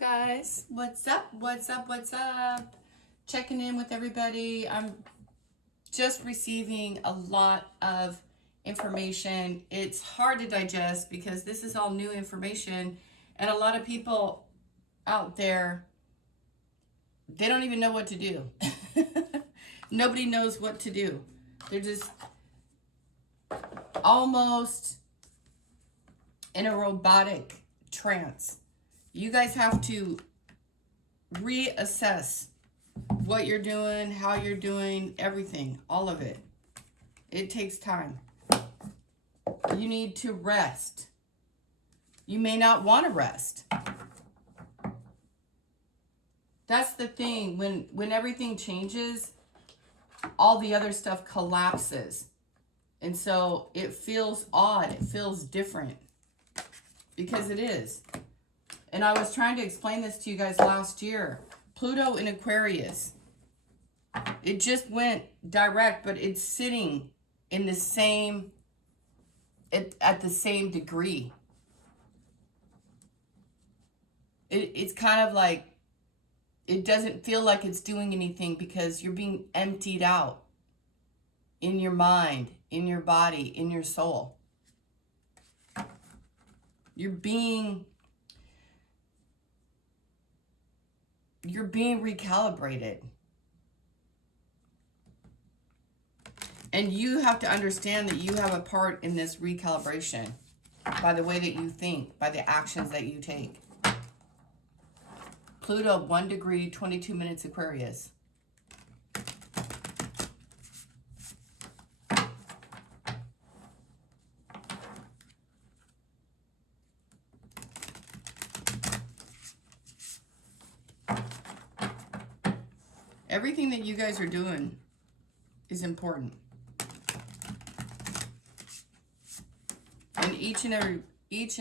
guys? What's up? What's up? What's up? Checking in with everybody. I'm just receiving a lot of information. It's hard to digest because this is all new information, and a lot of people out there, they don't even know what to do. Nobody knows what to do. They're just almost in a robotic trance. You guys have to reassess what you're doing, how you're doing, everything, all of it. It takes time. You need to rest. You may not want to rest. That's the thing. When everything changes, all the other stuff collapses. And so it feels odd. It feels different. Because it is. And I was trying to explain this to you guys last year. Pluto in Aquarius. It just went direct, but it's sitting in the same, at the same degree. It's kind of like, it doesn't feel like it's doing anything because you're being emptied out in your mind, in your body, in your soul. You're being recalibrated. And you have to understand that you have a part in this recalibration by the way that you think, by the actions that you take. Pluto, 1 degree, 22 minutes Aquarius. Everything that you guys are doing is important. And each and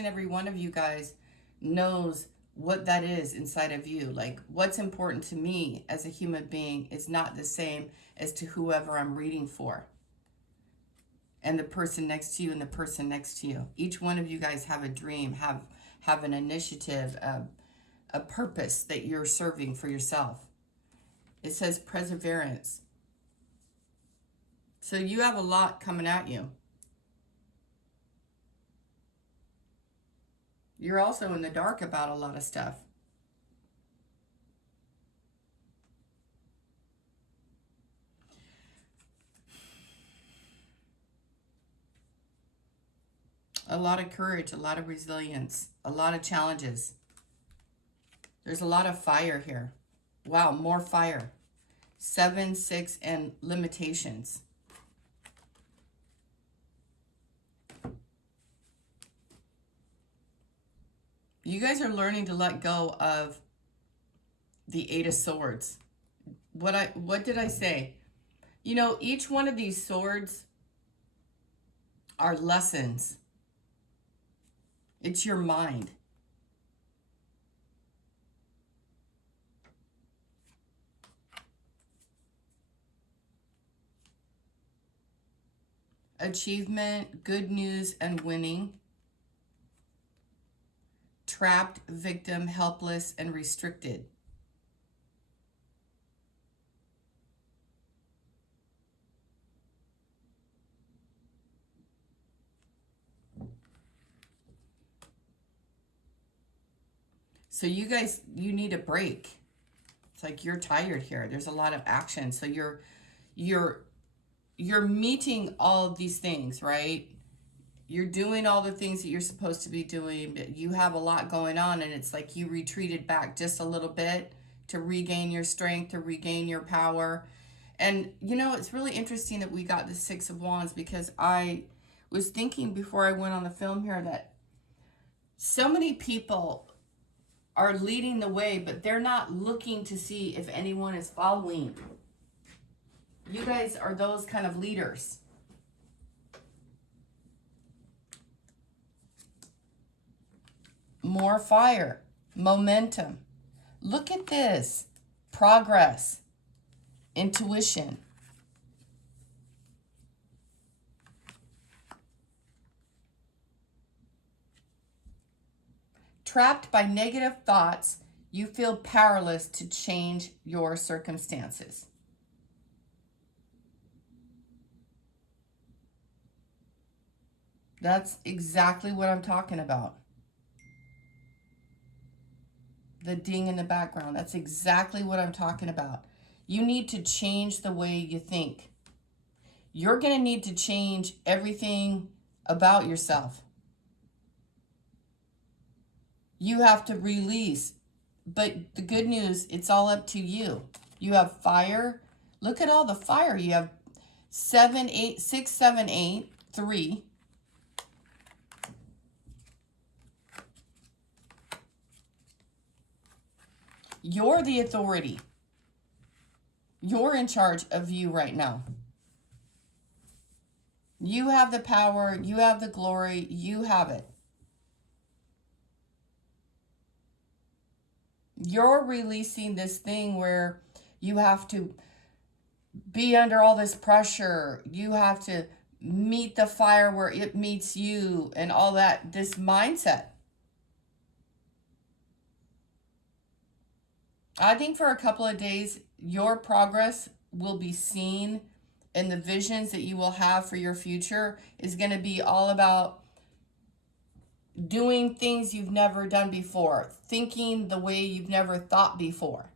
every one of you guys knows what that is inside of you. Like, what's important to me as a human being is not the same as to whoever I'm reading for. And the person next to you and the person next to you. Each one of you guys have a dream, have an initiative, a purpose that you're serving for yourself. It says perseverance. So you have a lot coming at you. You're also in the dark about a lot of stuff. A lot of courage, a lot of resilience, a lot of challenges. There's a lot of fire here. Wow, more fire. 7, 6, and limitations. You guys are learning to let go of the 8 of Swords. What did I say? You know, each one of these swords are lessons. It's your mind. Achievement, good news, and winning. Trapped, victim, helpless, and restricted. So you guys, you need a break. It's like you're tired here. There's a lot of action. So you're meeting all of these things, right? You're doing all the things that you're supposed to be doing, but you have a lot going on, and it's like you retreated back just a little bit to regain your strength, to regain your power. And, you know, it's really interesting that we got the 6 of Wands, because I was thinking before I went on the film here that so many people are leading the way, but they're not looking to see if anyone is following. You guys are those kind of leaders. More fire, momentum. Look at this. Progress, intuition. Trapped by negative thoughts, You feel powerless to change your circumstances. That's exactly what I'm talking about. The ding in the background. That's exactly what I'm talking about. You need to change the way you think. You're going to need to change everything about yourself. You have to release. But the good news, it's all up to you. You have fire. Look at all the fire. You have 7, 8, 6, 7, 8, 3. You're the authority. You're in charge of you right now. You have the power. You have the glory. You have it. You're releasing this thing where you have to be under all this pressure. You have to meet the fire where it meets you and all that, this mindset. I think for a couple of days, your progress will be seen, and the visions that you will have for your future is going to be all about doing things you've never done before, thinking the way you've never thought before,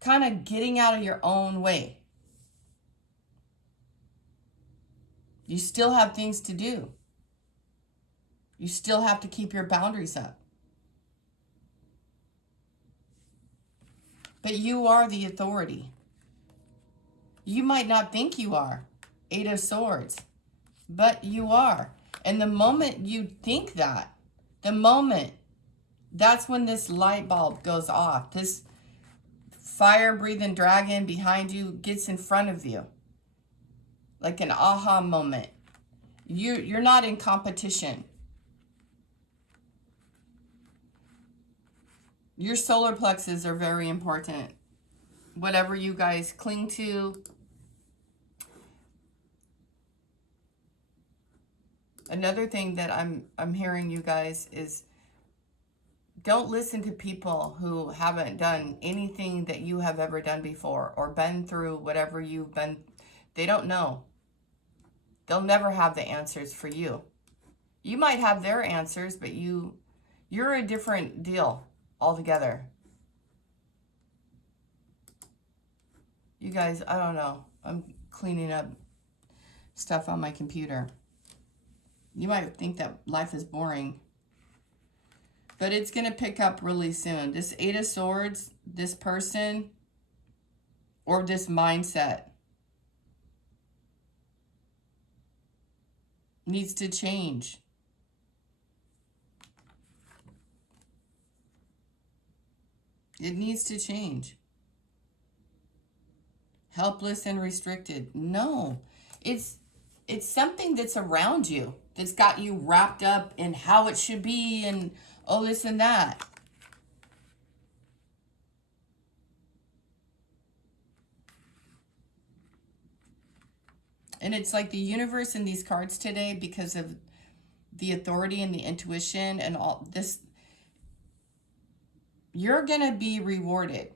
kind of getting out of your own way. You still have things to do. You still have to keep your boundaries up. But you are the authority. You might not think you are. 8 of Swords. But you are. And the moment you think that, that's when this light bulb goes off. This fire-breathing dragon behind you gets in front of you. Like an aha moment. You're not in competition. Your solar plexus are very important. Whatever you guys cling to. Another thing that I'm hearing you guys is don't listen to people who haven't done anything that you have ever done before or been through whatever you've been. They don't know. They'll never have the answers for you. You might have their answers, but you're a different deal altogether. You guys, I don't know. I'm cleaning up stuff on my computer. You might think that life is boring, but it's going to pick up really soon. This 8 of Swords, this person, or this mindset needs to change. It needs to change. Helpless and restricted. No, it's something that's around you that's got you wrapped up in how it should be and oh, this and that. And it's like the universe in these cards today, because of the authority and the intuition and all this, you're going to be rewarded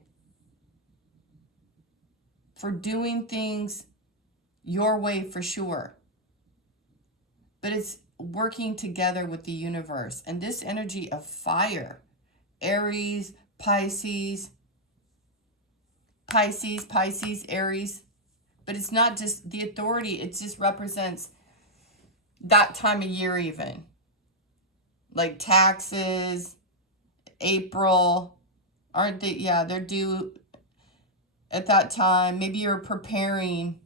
for doing things your way for sure. But it's working together with the universe. And this energy of fire, Aries, Pisces, Aries. But it's not just the authority. It just represents that time of year even. Like taxes, April. Aren't they? Yeah, they're due at that time. Maybe you're preparing.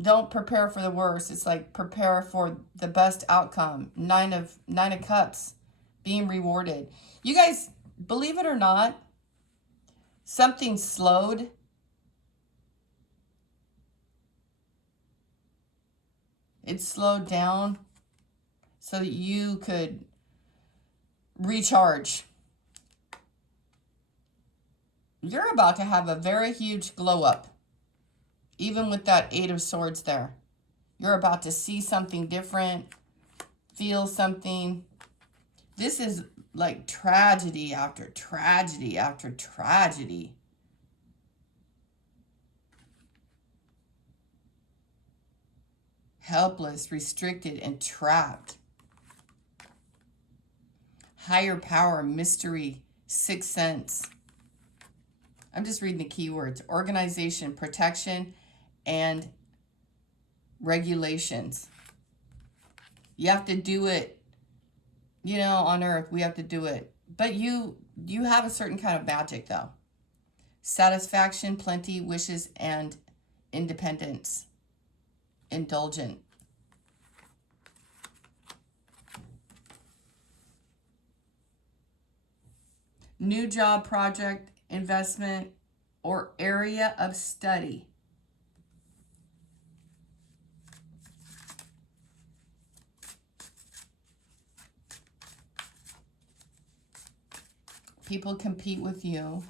Don't prepare for the worst. It's like prepare for the best outcome. Nine of Cups, being rewarded. You guys, believe it or not, something slowed. It slowed down so that you could recharge. You're about to have a very huge glow up. Even with that 8 of Swords there. You're about to see something different, feel something. This is like tragedy after tragedy after tragedy. Helpless, restricted, and trapped. Higher power, mystery, sixth sense. I'm just reading the keywords. Organization, protection, and regulations. You have to do it. You know, on Earth, we have to do it. But you have a certain kind of magic, though. Satisfaction, plenty, wishes, and independence. Indulgent. New job, project, investment, or area of study. People compete with you,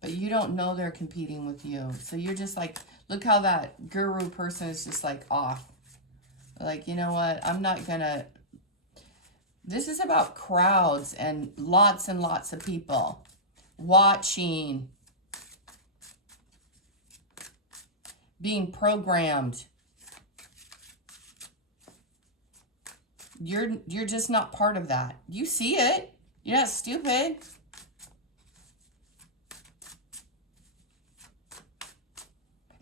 but you don't know they're competing with you. So you're just like, look how that guru person is just like off. Like, you know what? I'm not gonna. This is about crowds and lots of people watching, being programmed. You're just not part of that. You see it. You're not stupid.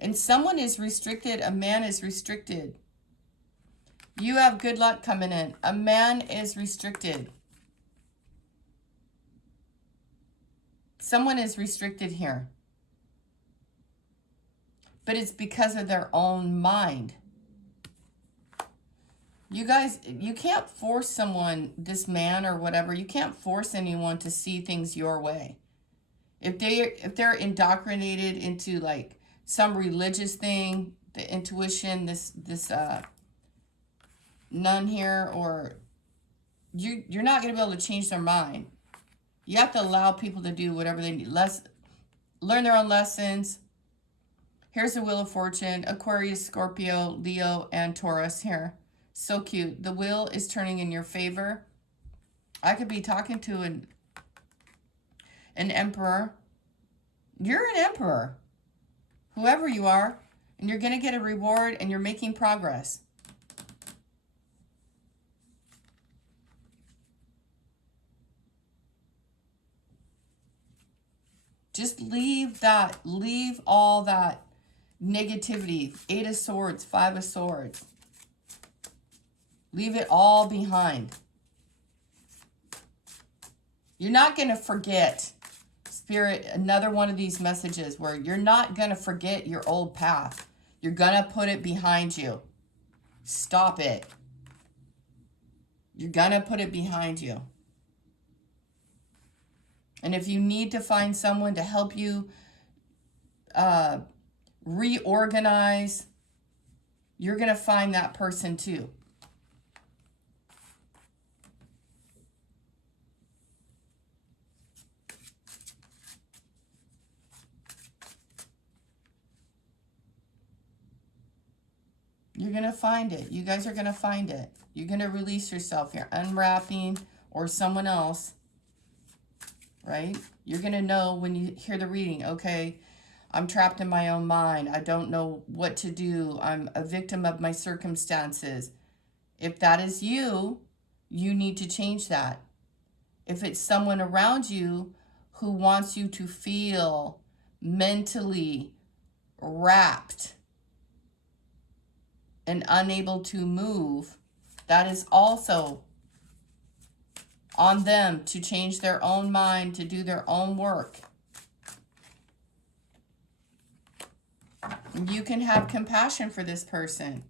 And someone is restricted. A man is restricted. You have good luck coming in. A man is restricted. Someone is restricted here. But it's because of their own mind. You guys, you can't force someone, this man or whatever, you can't force anyone to see things your way. If they're indoctrinated into like some religious thing, the intuition, this nun here, or you're not going to be able to change their mind. You have to allow people to do whatever they need. Learn their own lessons. Here's the Wheel of Fortune. Aquarius, Scorpio, Leo, and Taurus here. So cute. The wheel is turning in your favor. I could be talking to an emperor. You're an emperor. Whoever you are. And you're going to get a reward and you're making progress. Just leave all that negativity. 8 of Swords, 5 of Swords. Leave it all behind. You're not going to forget, Spirit, another one of these messages where you're not going to forget your old path. You're going to put it behind you. Stop it. You're going to put it behind you. And if you need to find someone to help you reorganize, you're going to find that person too. You're going to find it. You guys are going to find it. You're going to release yourself. You're unwrapping, or someone else, right? You're going to know when you hear the reading, okay, I'm trapped in my own mind. I don't know what to do. I'm a victim of my circumstances. If that is you, you need to change that. If it's someone around you who wants you to feel mentally wrapped and unable to move, that is also on them to change their own mind, to do their own work. You can have compassion for this person.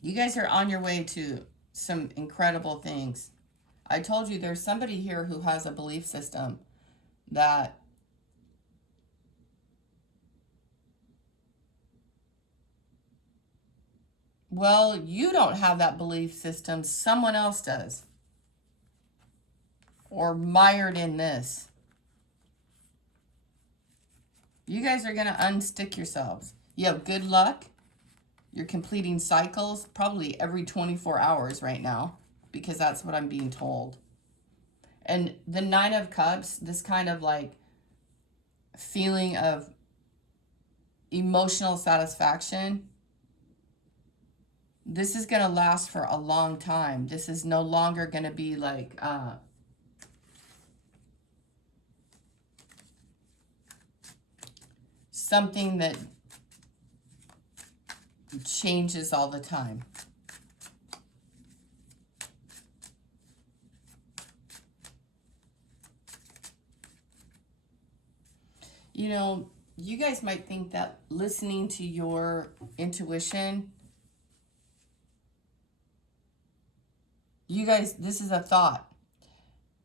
You guys are on your way to some incredible things. I told you there's somebody here who has a belief system that well, you don't have that belief system. Someone else does. Or mired in this. You guys are going to unstick yourselves. You have good luck. You're completing cycles probably every 24 hours right now, because that's what I'm being told. And the Nine of Cups, this kind of like feeling of emotional satisfaction, this is going to last for a long time. This is no longer going to be like something that changes all the time. You know, you guys might think that listening to your intuition, you guys, this is a thought.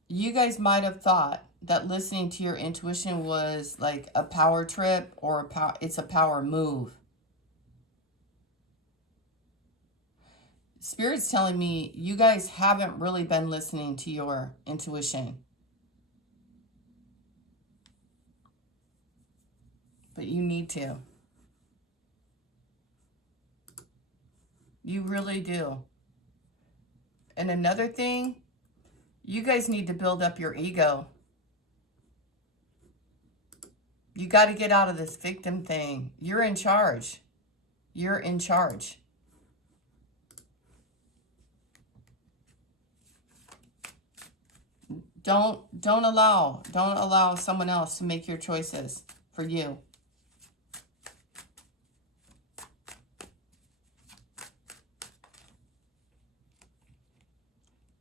You guys might have thought that listening to your intuition was like a power trip or it's a power move. Spirit's telling me you guys haven't really been listening to your intuition. But you need to. You really do. And another thing, you guys need to build up your ego. You got to get out of this victim thing. You're in charge. You're in charge. Don't allow someone else to make your choices for you.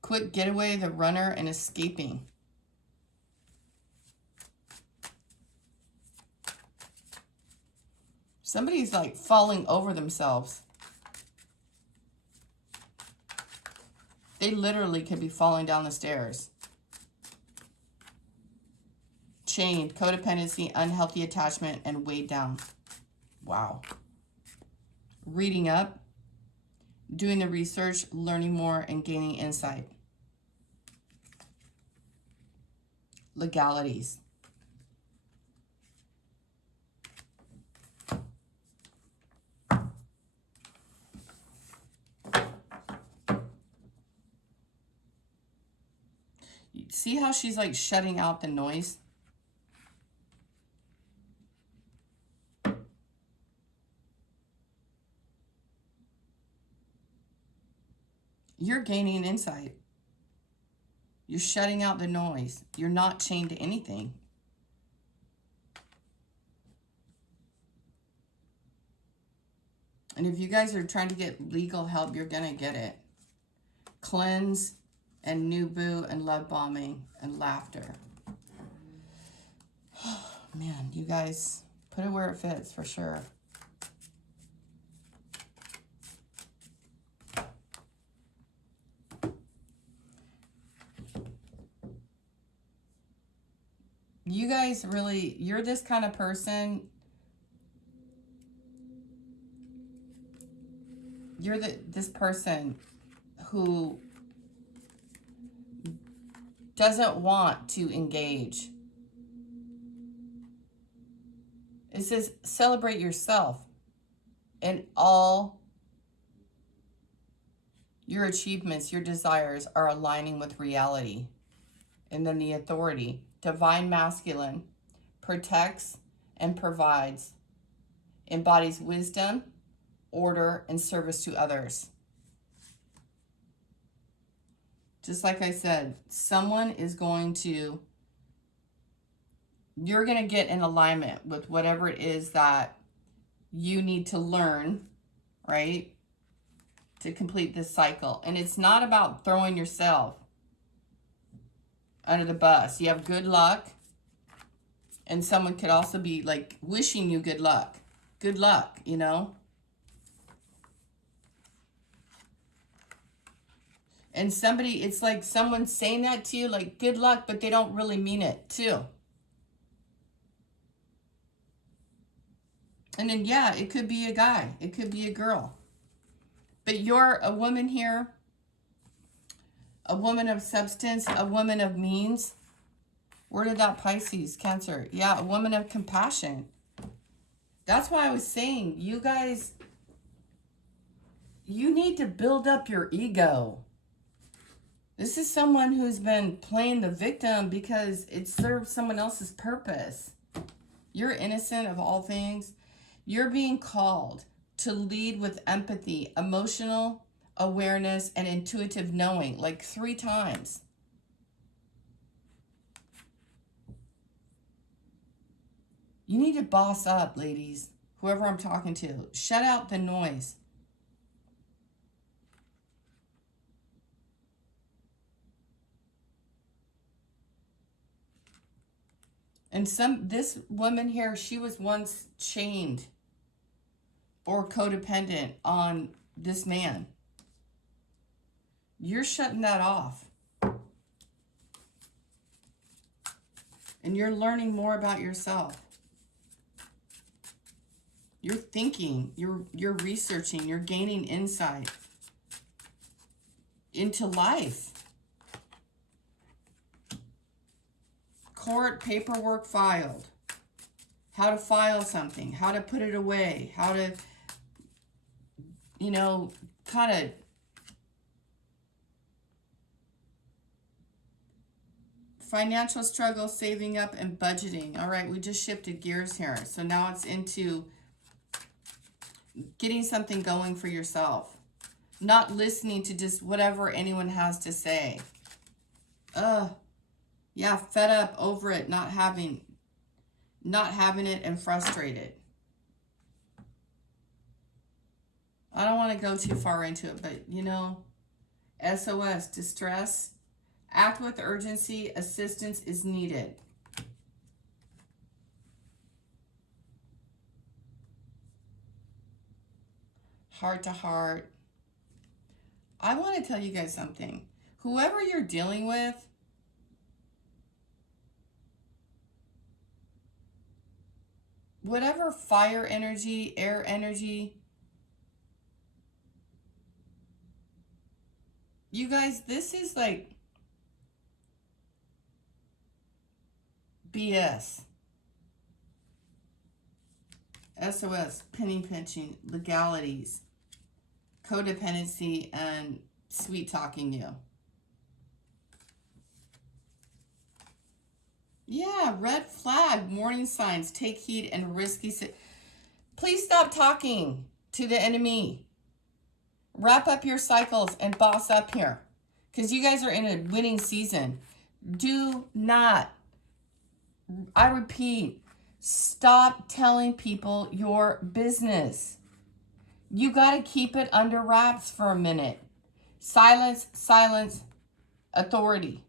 Quick getaway, the runner, and escaping. Somebody's like falling over themselves. They literally could be falling down the stairs. Chained, codependency, unhealthy attachment, and weighed down. Wow. Reading up, doing the research, learning more, and gaining insight. Legalities. See how she's like shutting out the noise? You're gaining insight. You're shutting out the noise. You're not chained to anything. And if you guys are trying to get legal help, you're going to get it. Cleanse and new boo and love bombing and laughter. Man, you guys, put it where it fits for sure. You guys really, you're this kind of person. You're this person who doesn't want to engage. It says celebrate yourself and all your achievements, your desires are aligning with reality. And then the authority. Divine masculine protects and provides, embodies wisdom, order, and service to others. Just like I said, someone is going to, you're going to get in alignment with whatever it is that you need to learn, right, to complete this cycle. And it's not about throwing yourself under the bus. You have good luck, and someone could also be like wishing you good luck. Good luck, you know? And somebody, it's like someone saying that to you, like good luck, but they don't really mean it too. And then, yeah, it could be a guy. It could be a girl. But you're a woman here, a woman of substance, a woman of means. Where did that Pisces, Cancer? Yeah, a woman of compassion. That's why I was saying, you guys, you need to build up your ego. This is someone who's been playing the victim because it serves someone else's purpose. You're innocent of all things. You're being called to lead with empathy, emotional awareness, and intuitive knowing, like 3 times. You need to boss up, ladies. Whoever I'm talking to. Shut out the noise. And this woman here, she was once chained or codependent on this man. You're shutting that off. And you're learning more about yourself. You're thinking, you're researching, you're gaining insight into life. Court paperwork filed. How to file something, how to put it away, how to, kind of financial struggle, saving up, and budgeting. All right, we just shifted gears here. So now it's into getting something going for yourself. Not listening to just whatever anyone has to say. Yeah, fed up, over it, not having it, and frustrated. I don't want to go too far into it, but SOS, distress, act with urgency, assistance is needed. Heart to heart. I want to tell you guys something. Whoever you're dealing with, whatever fire energy, air energy, you guys, this is like BS. SOS, penny pinching, legalities, codependency, and sweet talking you. Yeah, red flag, warning signs, take heed, and risky. Please stop talking to the enemy. Wrap up your cycles and boss up here. Because you guys are in a winning season. Do not, I repeat, stop telling people your business. You got to keep it under wraps for a minute. Silence, silence, authority.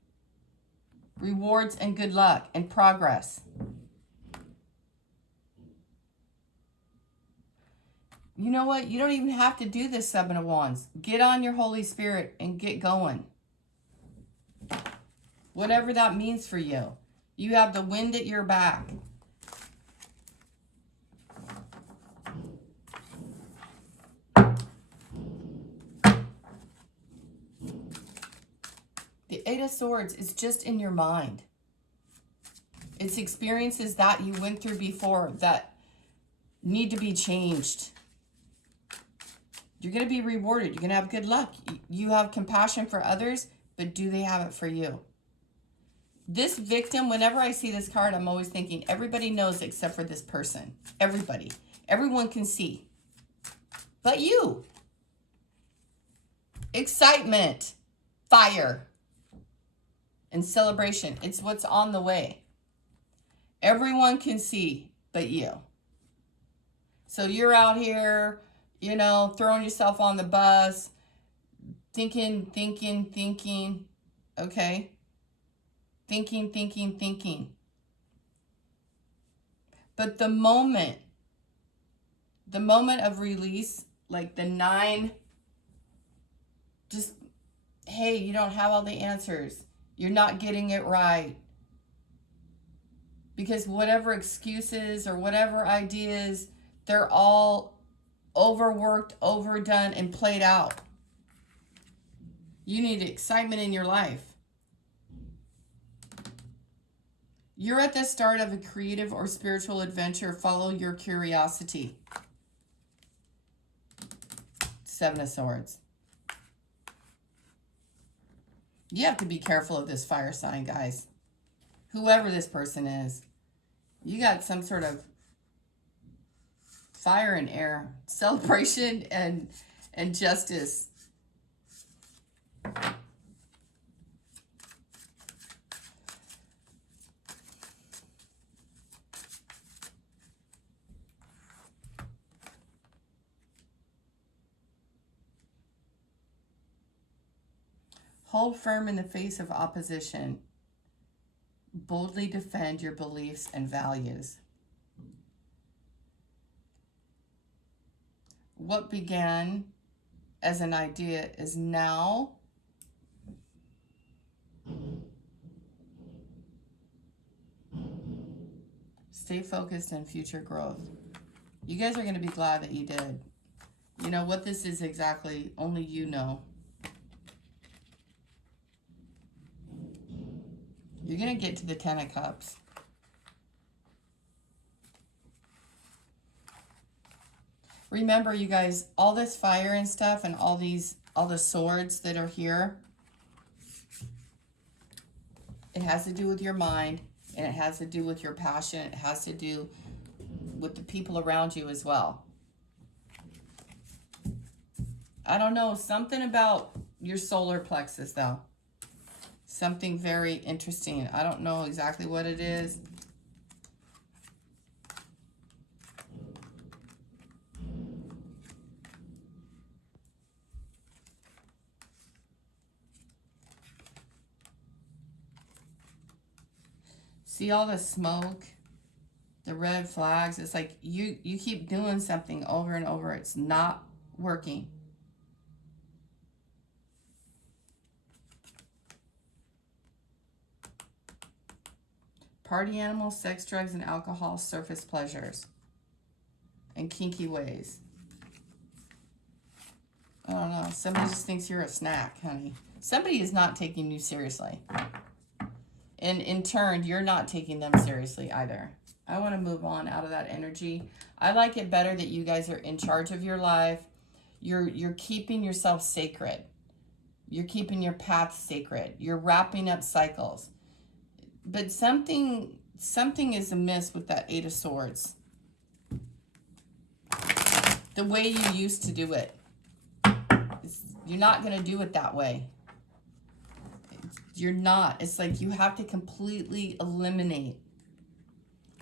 Rewards and good luck and progress. You know what? You don't even have to do this 7 of Wands. Get on your Holy Spirit and get going. Whatever that means for you. You have the wind at your back. The 8 of Swords is just in your mind. It's experiences that you went through before that need to be changed. You're going to be rewarded. You're going to have good luck. You have compassion for others, but do they have it for you? This victim, whenever I see this card, I'm always thinking everybody knows except for this person. Everybody. Everyone can see. But you. Excitement. Fire. And celebration. It's what's on the way. Everyone can see but you. So you're out here, throwing yourself on the bus, thinking, okay? Thinking. But the moment of release, like the 9, just, hey, you don't have all the answers. You're not getting it right. Because whatever excuses or whatever ideas, they're all overworked, overdone, and played out. You need excitement in your life. You're at the start of a creative or spiritual adventure. Follow your curiosity. Seven of Swords. You have to be careful of this fire sign, guys. Whoever this person is. You got some sort of fire and air. Celebration and justice. Hold firm in the face of opposition. Boldly defend your beliefs and values. What began as an idea is now stay focused on future growth. You guys are going to be glad that you did. You know what this is exactly, only you know. You're going to get to the Ten of Cups. Remember, you guys, all this fire and stuff and all the swords that are here, it has to do with your mind, and it has to do with your passion. It has to do with the people around you as well. I don't know, something about your solar plexus, though. Something very interesting. I don't know exactly what it is. See all the smoke, the red flags? It's like you keep doing something over and over. It's not working. Party animals, sex, drugs, and alcohol, surface pleasures, and kinky ways. I don't know. Somebody just thinks you're a snack, honey. Somebody is not taking you seriously. And in turn, you're not taking them seriously either. I want to move on out of that energy. I like it better that you guys are in charge of your life. You're keeping yourself sacred. You're keeping your path sacred. You're wrapping up cycles. But something is amiss with that Eight of Swords. The way you used to do it. You're not going to do it that way. You're not. It's like you have to completely eliminate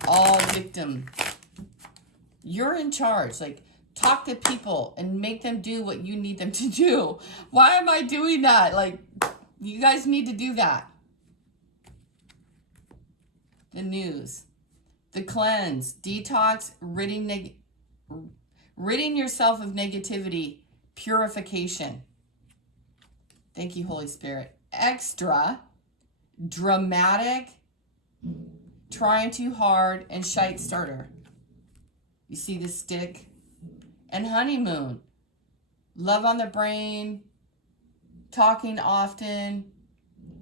all victim. You're in charge. Like, talk to people and make them do what you need them to do. Why am I doing that? Like, you guys need to do that. The news. The cleanse. Detox. Ridding yourself of negativity. Purification. Thank you, Holy Spirit. Extra. Dramatic. Trying too hard. And shite starter. You see the stick? And honeymoon. Love on the brain. Talking often.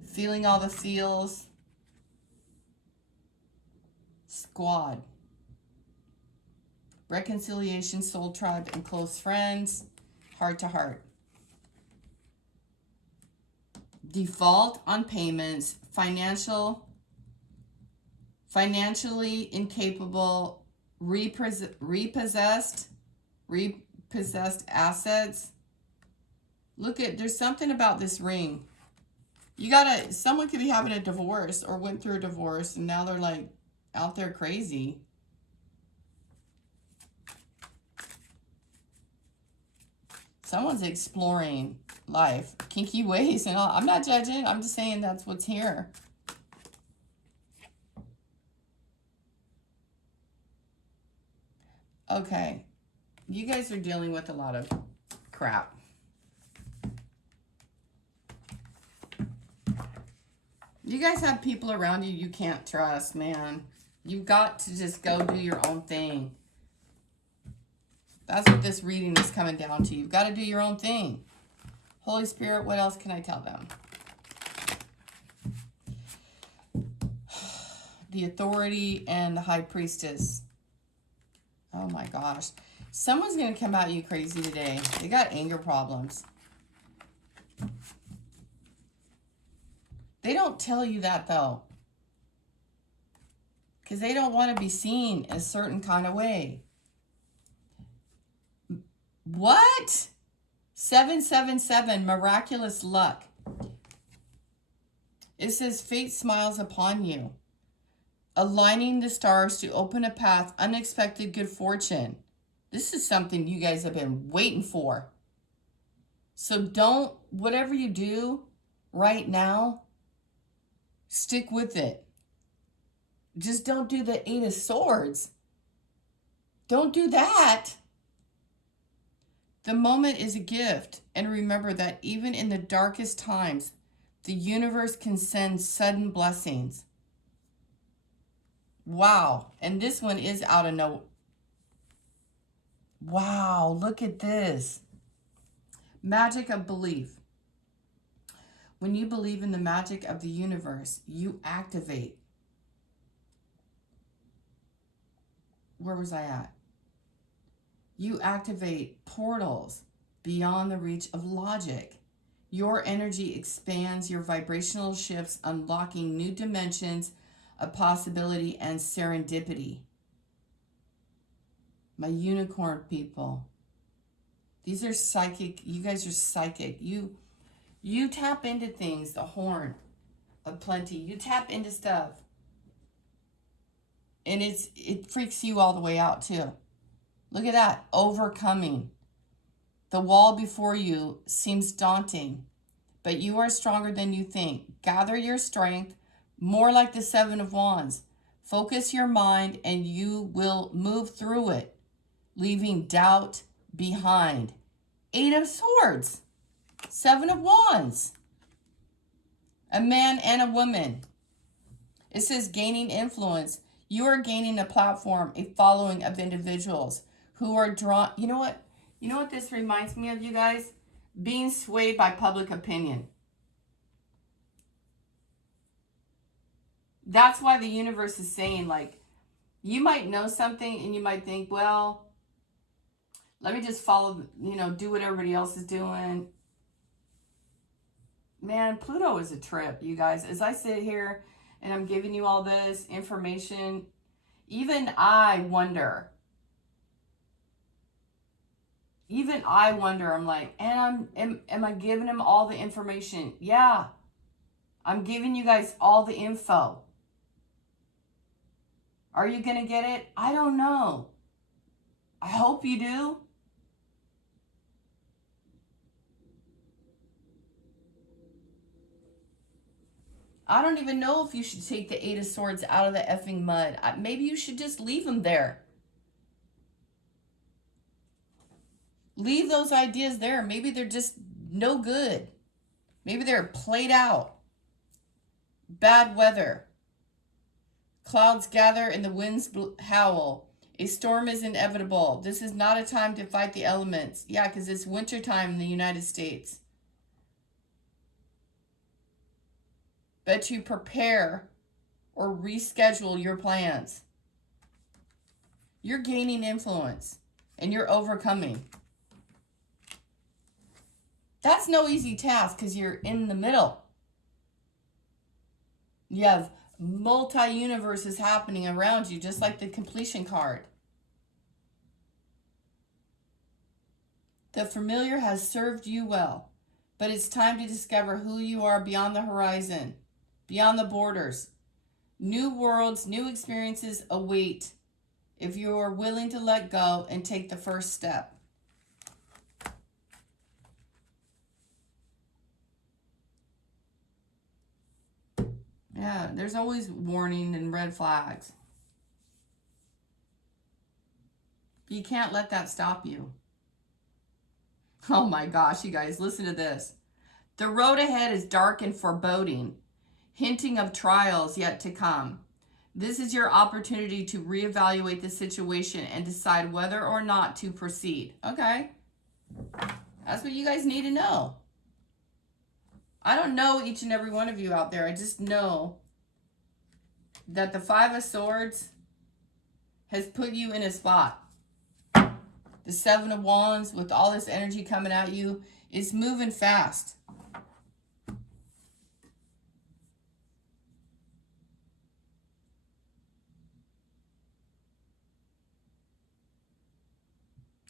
Feeling all the feels. Squad. Reconciliation, soul tribe, and close friends. Heart to heart. Default on payments. Financially incapable. Repossessed assets. Look at, there's something about this ring. Someone could be having a divorce or went through a divorce and now they're like out there crazy. Someone's exploring life, kinky ways and all. I'm not judging. I'm just saying that's what's here. Okay. You guys are dealing with a lot of crap. You guys have people around you can't trust, man. You've got to just go do your own thing. That's what this reading is coming down to. You've got to do your own thing. Holy Spirit, what else can I tell them? The Authority and the High Priestess. Oh my gosh. Someone's going to come at you crazy today. They got anger problems. They don't tell you that, though. Because they don't want to be seen a certain kind of way. What? 777, miraculous luck. It says fate smiles upon you, aligning the stars to open a path, unexpected good fortune. This is something you guys have been waiting for. So don't, whatever you do right now, stick with it. Just don't do the 8 of Swords. Don't do that. The moment is a gift. And remember that even in the darkest times, the universe can send sudden blessings. Wow. And this one is out of no. Wow. Look at this. Magic of belief. When you believe in the magic of the universe, you activate. Where was I at? You activate portals beyond the reach of logic. Your energy expands, your vibrational shifts, unlocking new dimensions of possibility and serendipity. My unicorn people. These are psychic. You guys are psychic. You tap into things, the horn of plenty. You tap into stuff. And it freaks you all the way out too. Look at that. Overcoming. The wall before you seems daunting, but you are stronger than you think. Gather your strength, more like the 7 of Wands. Focus your mind and you will move through it, leaving doubt behind. 8 of Swords. 7 of Wands. A man and a woman. It says gaining influence. You are gaining a platform, a following of individuals who are drawn. You know what? You know what this reminds me of, you guys? Being swayed by public opinion. That's why the universe is saying, like, you might know something and you might think, well, let me just follow, do what everybody else is doing. Man, Pluto is a trip, you guys. As I sit here and I'm giving you all this information, even I wonder. I'm like, and am I giving him all the information? Yeah. I'm giving you guys all the info. Are you going to get it? I don't know. I hope you do. I don't even know if you should take the 8 of Swords out of the effing mud. Maybe you should just leave them there. Leave those ideas there. Maybe they're just no good. Maybe they're played out. Bad weather. Clouds gather and the winds howl. A storm is inevitable. This is not a time to fight the elements. Yeah, because it's wintertime in the United States. But to prepare or reschedule your plans. You're gaining influence and you're overcoming. That's no easy task because you're in the middle. You have multi-universes happening around you, just like the completion card. The familiar has served you well, but it's time to discover who you are beyond the horizon, beyond the borders. New worlds, new experiences await if you are willing to let go and take the first step. Yeah, there's always warning and red flags. You can't let that stop you. Oh my gosh, you guys, listen to this. The road ahead is dark and foreboding, hinting of trials yet to come. This is your opportunity to reevaluate the situation and decide whether or not to proceed. Okay, that's what you guys need to know. I don't know each and every one of you out there. I just know that the 5 of Swords has put you in a spot. The Seven of Wands with all this energy coming at you is moving fast.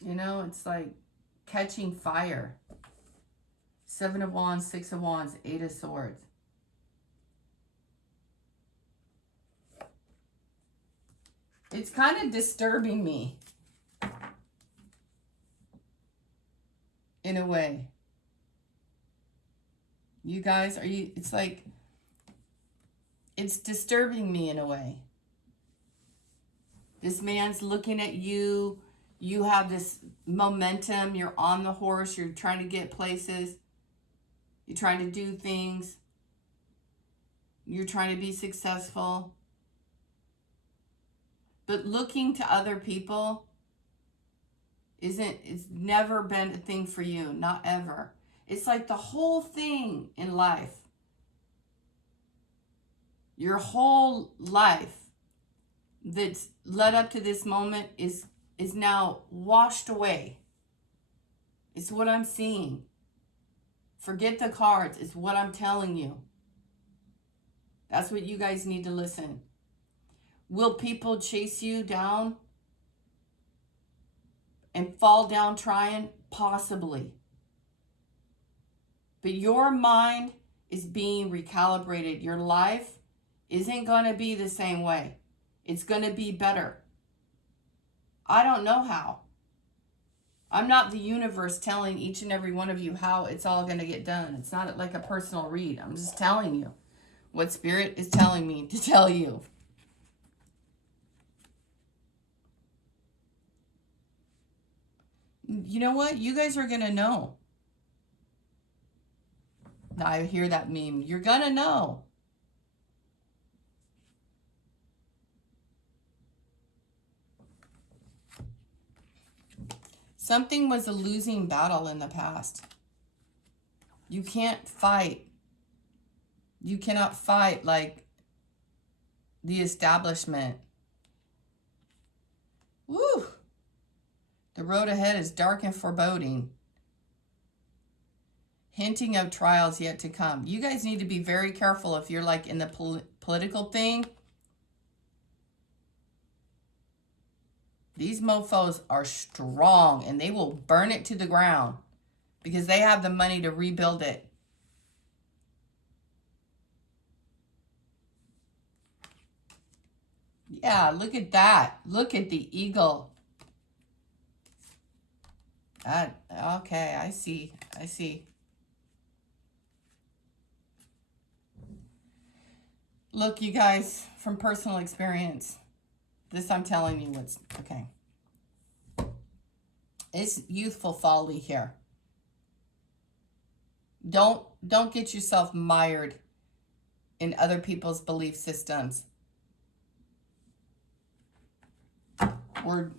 You know, it's like catching fire. Seven of Wands, Six of Wands, Eight of Swords. It's kind of disturbing me. In a way. You guys, it's like, it's disturbing me in a way. This man's looking at you. You have this momentum. You're on the horse. You're trying to get places. You're trying to do things. You're trying to be successful. But looking to other people it's never been a thing for you. Not ever. It's like the whole thing in life. Your whole life that's led up to this moment is now washed away. It's what I'm seeing. Forget the cards. It's what I'm telling you. That's what you guys need to listen. Will people chase you down and fall down trying? Possibly. But your mind is being recalibrated. Your life isn't going to be the same way. It's going to be better. I don't know how. I'm not the universe telling each and every one of you how it's all going to get done. It's not like a personal read. I'm just telling you what Spirit is telling me to tell you. You know what? You guys are going to know. I hear that meme. You're going to know. Something was a losing battle in the past. You can't fight. You cannot fight like the establishment. Woo! The road ahead is dark and foreboding. Hinting of trials yet to come. You guys need to be very careful if you're like in the political thing. These mofos are strong and they will burn it to the ground because they have the money to rebuild it. Yeah, look at that. Look at the eagle. Okay, I see. I see. Look, you guys, from personal experience, this I'm telling you what's okay. It's youthful folly here. Don't get yourself mired in other people's belief systems. Or,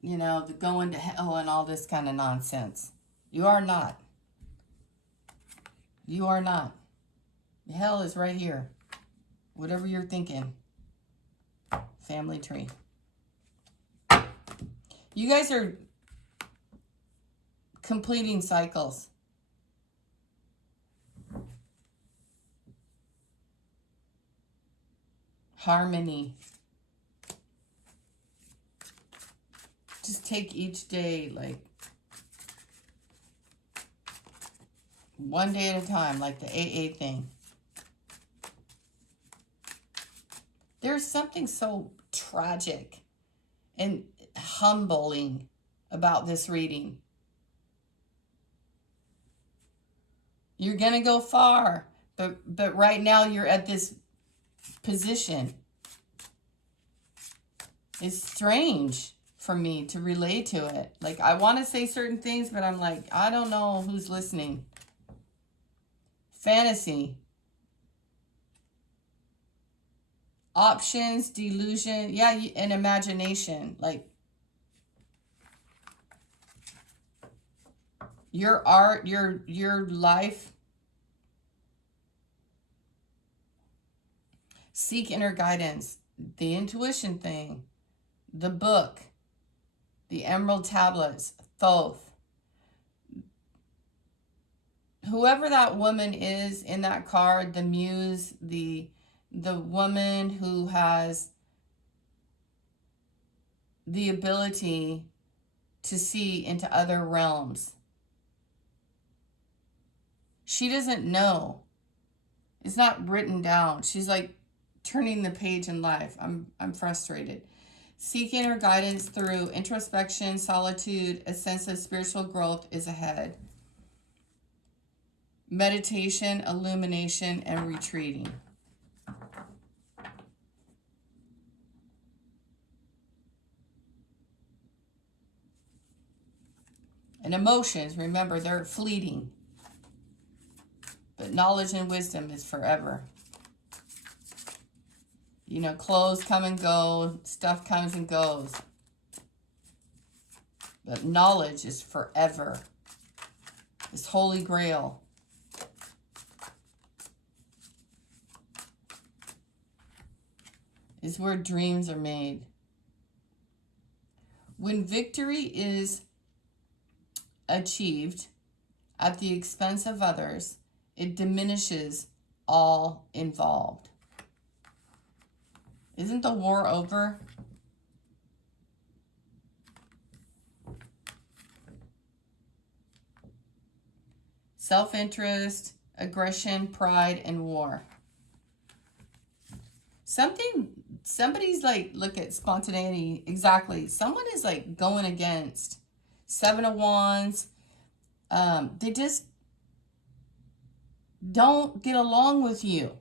you know, the going to hell and all this kind of nonsense. You are not. You are not. Hell is right here. Whatever you're thinking. Family tree. You guys are completing cycles. Harmony. Just take each day like one day at a time, like the AA thing. There's something so tragic and humbling about this reading. You're going to go far, but right now you're at this position. It's strange for me to relate to it. Like, I want to say certain things, but I'm like, I don't know who's listening. Fantasy. Options, delusion, yeah, and imagination. Like, your art, your life. Seek inner guidance. The intuition thing. The book. The Emerald Tablets, Thoth. Whoever that woman is in that card, the muse, the woman who has the ability to see into other realms. She doesn't know. It's not written down. She's like turning the page in life. I'm frustrated. Seeking her guidance through introspection, solitude, a sense of spiritual growth is ahead. Meditation, illumination, and retreating. And emotions, remember, they're fleeting. But knowledge and wisdom is forever. You know, clothes come and go, stuff comes and goes. But knowledge is forever. This holy grail. Is where dreams are made. When victory is achieved at the expense of others, it diminishes all involved. Isn't the war over? Self-interest, aggression, pride, and war. Somebody's like, look at spontaneity. Exactly. Someone is like going against. 7 of Wands. They just don't get along with you.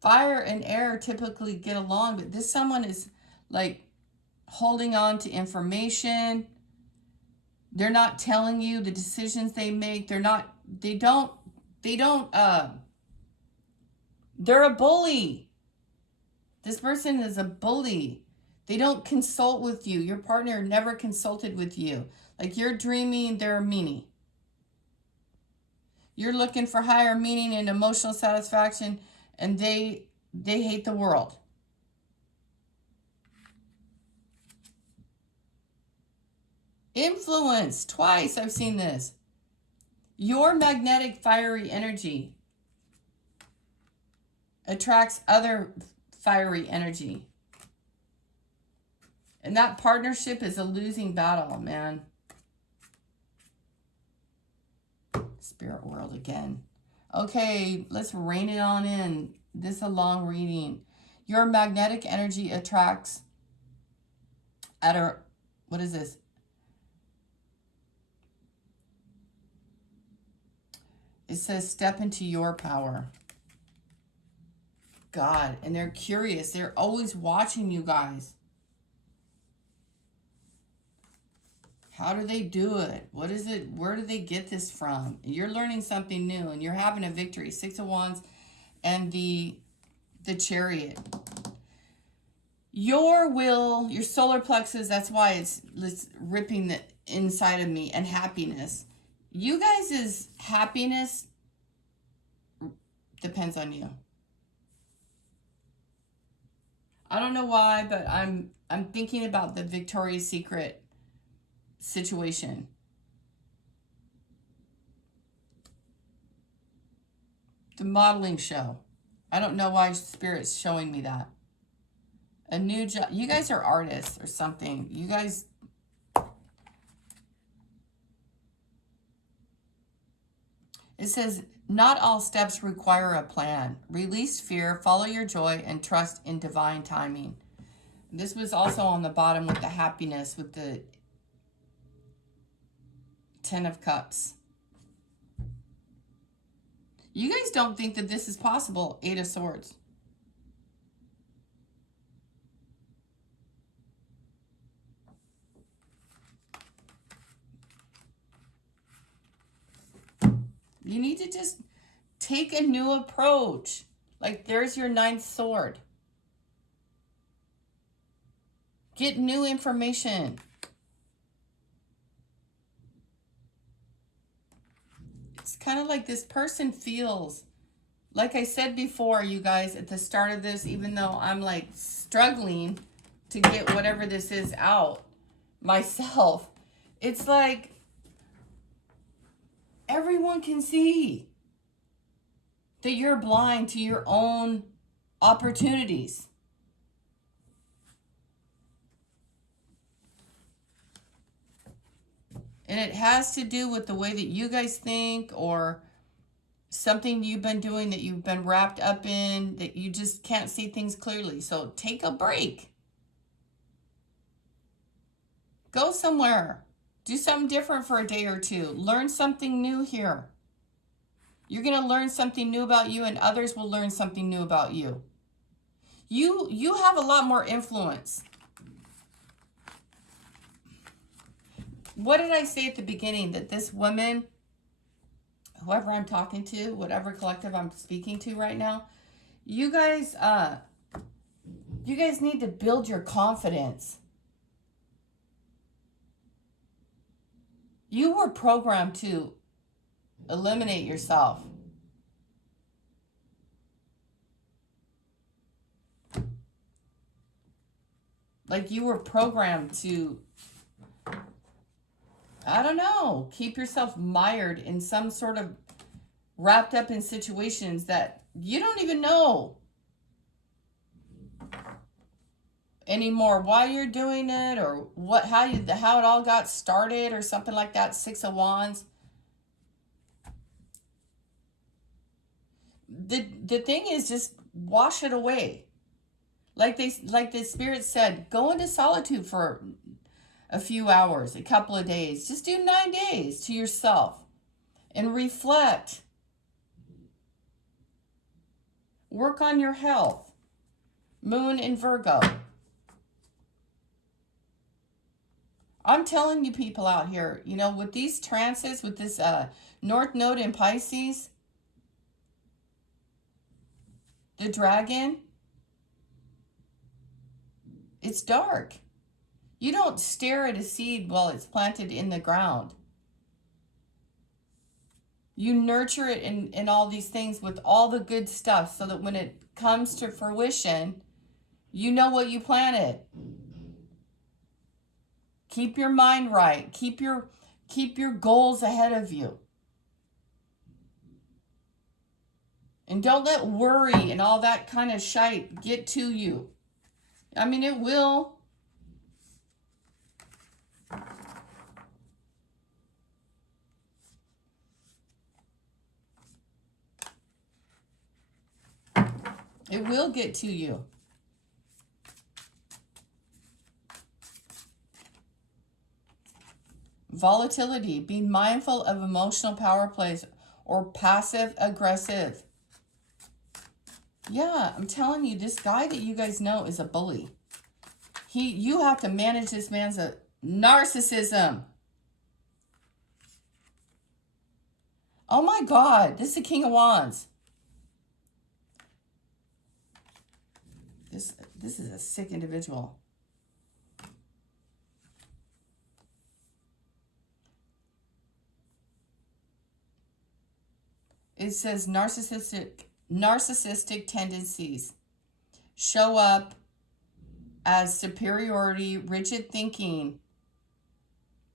Fire and air typically get along, but this someone is like holding on to information. They're not telling you the decisions they make. They're a bully. This person is a bully. They don't consult with you. Your partner never consulted with you. Like you're dreaming, they're a meanie. You're looking for higher meaning and emotional satisfaction, and they hate the world. Influence. Twice I've seen this. Your magnetic fiery energy attracts other fiery energy. And that partnership is a losing battle, man. Spirit world again. Okay, let's rein it on in. This is a long reading. Your magnetic energy attracts what is this? It says step into your power. God, and they're curious. They're always watching you guys. How do they do it? What is it? Where do they get this from? You're learning something new and you're having a victory. 6 of Wands and the Chariot. Your will, your solar plexus, that's why it's ripping the inside of me, and happiness. You guys' happiness depends on you. I don't know why, but I'm thinking about the Victoria's Secret situation. The modeling show. I don't know why Spirit's showing me that. A new job. You guys are artists or something. You guys. It says, not all steps require a plan. Release fear, follow your joy, and trust in divine timing. This was also on the bottom with the happiness, with the 10 of Cups. You guys don't think that this is possible. 8 of Swords. You need to just take a new approach. Like there's your 9th sword. Get new information. It's kind of like this person feels, like I said before, you guys, at the start of this, even though I'm like struggling to get whatever this is out myself. It's like everyone can see that you're blind to your own opportunities. And it has to do with the way that you guys think, or something you've been doing that you've been wrapped up in, that you just can't see things clearly. So take a break. Go somewhere. Do something different for a day or two. Learn something new here. You're going to learn something new about you, and others will learn something new about you. You have a lot more influence. What did I say at the beginning? That this woman, whoever I'm talking to, whatever collective I'm speaking to right now, you guys need to build your confidence. You were programmed to eliminate yourself. Like you were programmed to, I don't know, keep yourself mired in some sort of, wrapped up in situations that you don't even know anymore why you're doing it, or how it all got started, or something like that. Six of Wands. The thing is, just wash it away. Like the spirit said, go into solitude for a few hours, a couple of days. Just do 9 days to yourself and reflect. Work on your health. Moon in Virgo. I'm telling you, people out here, you know, with these trances, with this North Node in Pisces, the dragon, it's dark. You don't stare at a seed while it's planted in the ground. You nurture it in all these things with all the good stuff, so that when it comes to fruition, you know what you planted. Keep your mind right. Keep your goals ahead of you. And don't let worry and all that kind of shite get to you. I mean, it will. It will get to you. Volatility. Be mindful of emotional power plays or passive aggressive. Yeah, I'm telling you, this guy that you guys know is a bully. You have to manage this man's narcissism. Oh my God, this is the King of Wands. This is a sick individual. It says narcissistic tendencies show up as superiority, rigid thinking.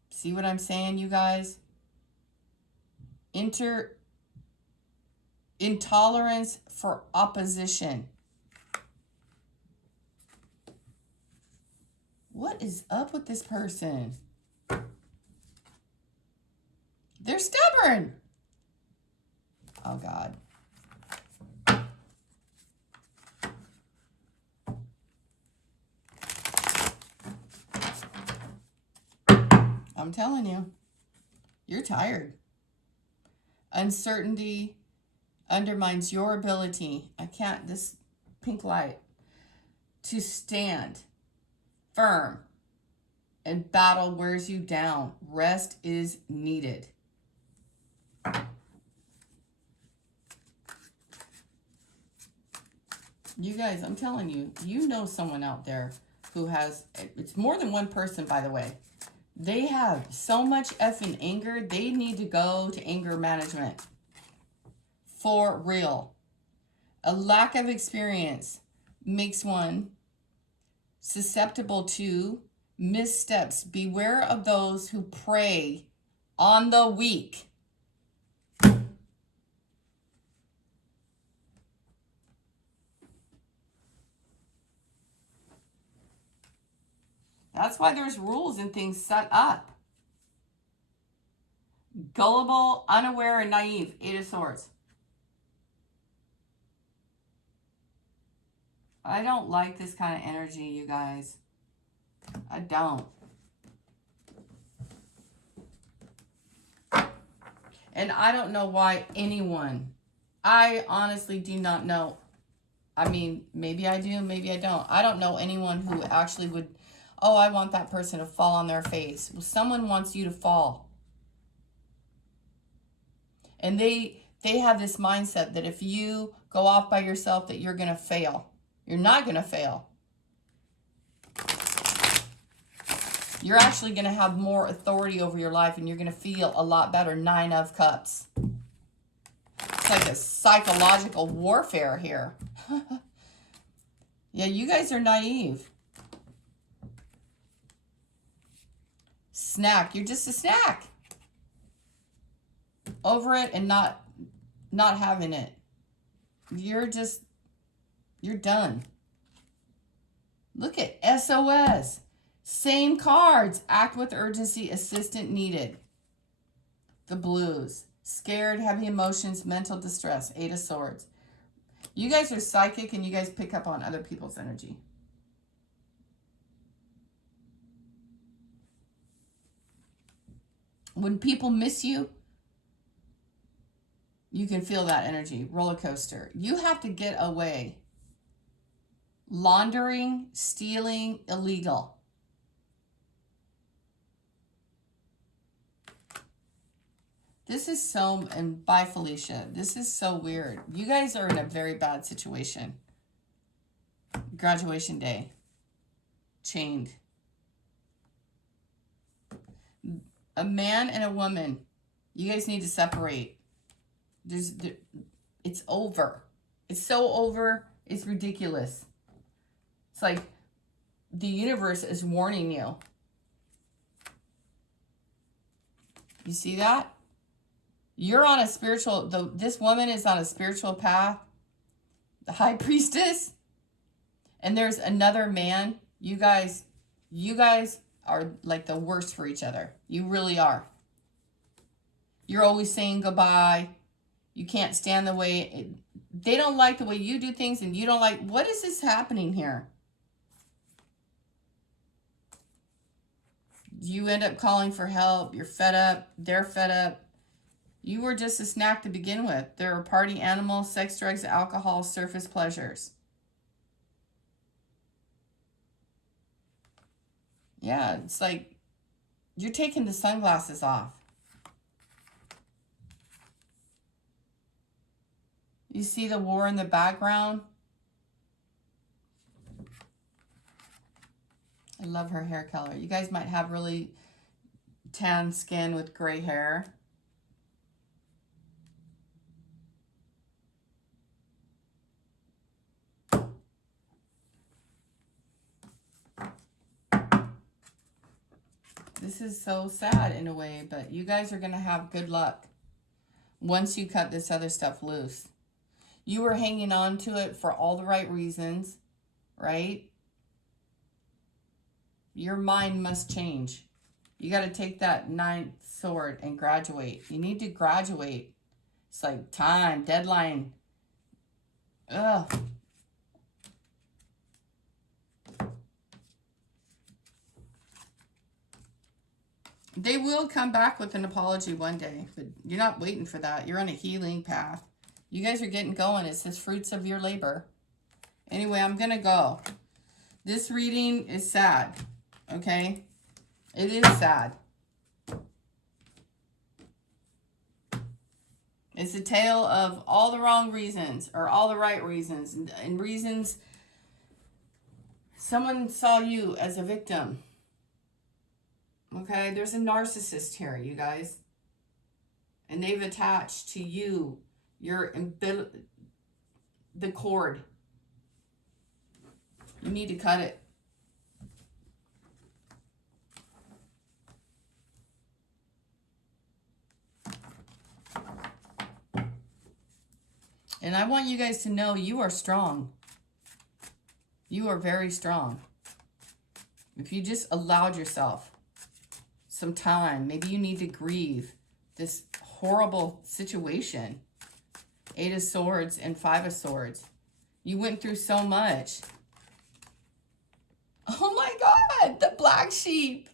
See what I'm saying, you guys? Intolerance for opposition. What is up with this person? They're stubborn. Oh, God. I'm telling you, you're tired. Uncertainty undermines your ability. This pink light, to stand firm, and battle wears you down. Rest is needed. You guys, I'm telling you, you know someone out there who has, it's more than one person, by the way. They have so much effing anger, they need to go to anger management. For real. A lack of experience makes one susceptible to missteps. Beware of those who prey on the weak. That's why there's rules and things set up. Gullible, unaware, and naive. 8 of Swords. I don't like this kind of energy, you guys. I don't. And I don't know why anyone, I honestly do not know. I mean, maybe I do, maybe I don't. I don't know anyone who actually would, oh, I want that person to fall on their face. Well, someone wants you to fall. And they have this mindset that if you go off by yourself that you're going to fail. You're not going to fail. You're actually going to have more authority over your life and you're going to feel a lot better. 9 of Cups. It's like a psychological warfare here. Yeah, you guys are naive. Snack. You're just a snack. Over it and not having it. You're done. Look at SOS. Same cards. Act with urgency. Assistant needed. The Blues. Scared, heavy emotions, mental distress. 8 of Swords. You guys are psychic and you guys pick up on other people's energy. When people miss you, you can feel that energy. Roller coaster. You have to get away. Laundering, stealing, illegal. This is so, and bye Felicia. This is so weird. You guys are in a very bad situation. Graduation day. Chained. A man and a woman. You guys need to separate. It's over. It's so over. It's ridiculous. It's like the universe is warning you. You see that? You're on a spiritual, this woman is on a spiritual path. The High Priestess. And there's another man. You guys are like the worst for each other. You really are. You're always saying goodbye. You can't stand the way, they don't like the way you do things and you don't like, what is this happening here? You end up calling for help. You're fed up. They're fed up. You were just a snack to begin with. There are party animals, sex, drugs, alcohol, surface pleasures. Yeah, it's like you're taking the sunglasses off. You see the war in the background? I love her hair color. You guys might have really tan skin with gray hair. This is so sad in a way, but you guys are going to have good luck once you cut this other stuff loose. You were hanging on to it for all the right reasons, right? Your mind must change. You got to take that 9th sword and graduate. You need to graduate. It's like time, deadline. Ugh. They will come back with an apology one day, but you're not waiting for that. You're on a healing path. You guys are getting going. It says fruits of your labor. Anyway, I'm going to go. This reading is sad, okay? It is sad. It's a tale of all the wrong reasons or all the right reasons and reasons someone saw you as a victim. Okay, there's a narcissist here, you guys. And they've attached to you the cord. You need to cut it. And I want you guys to know you are strong. You are very strong. If you just allowed yourself some time, maybe you need to grieve this horrible situation. 8 of Swords and 5 of Swords. You went through so much. Oh my God, the black sheep.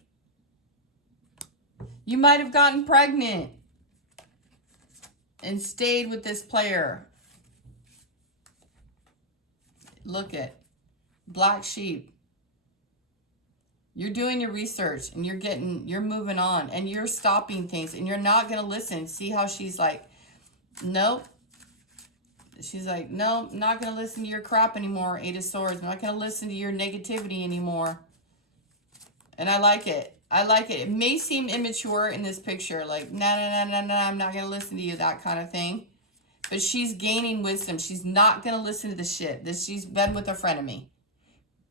You might have gotten pregnant and stayed with this player. Look at black sheep. You're doing your research and you're moving on and you're stopping things and you're not going to listen. See how she's like, nope. She's like, no, I'm not going to listen to your crap anymore, 8 of Swords. I'm not going to listen to your negativity anymore. And I like it. I like it. It may seem immature in this picture, like, no, I'm not going to listen to you, that kind of thing. But she's gaining wisdom. She's not going to listen to the shit. She's been with a frenemy.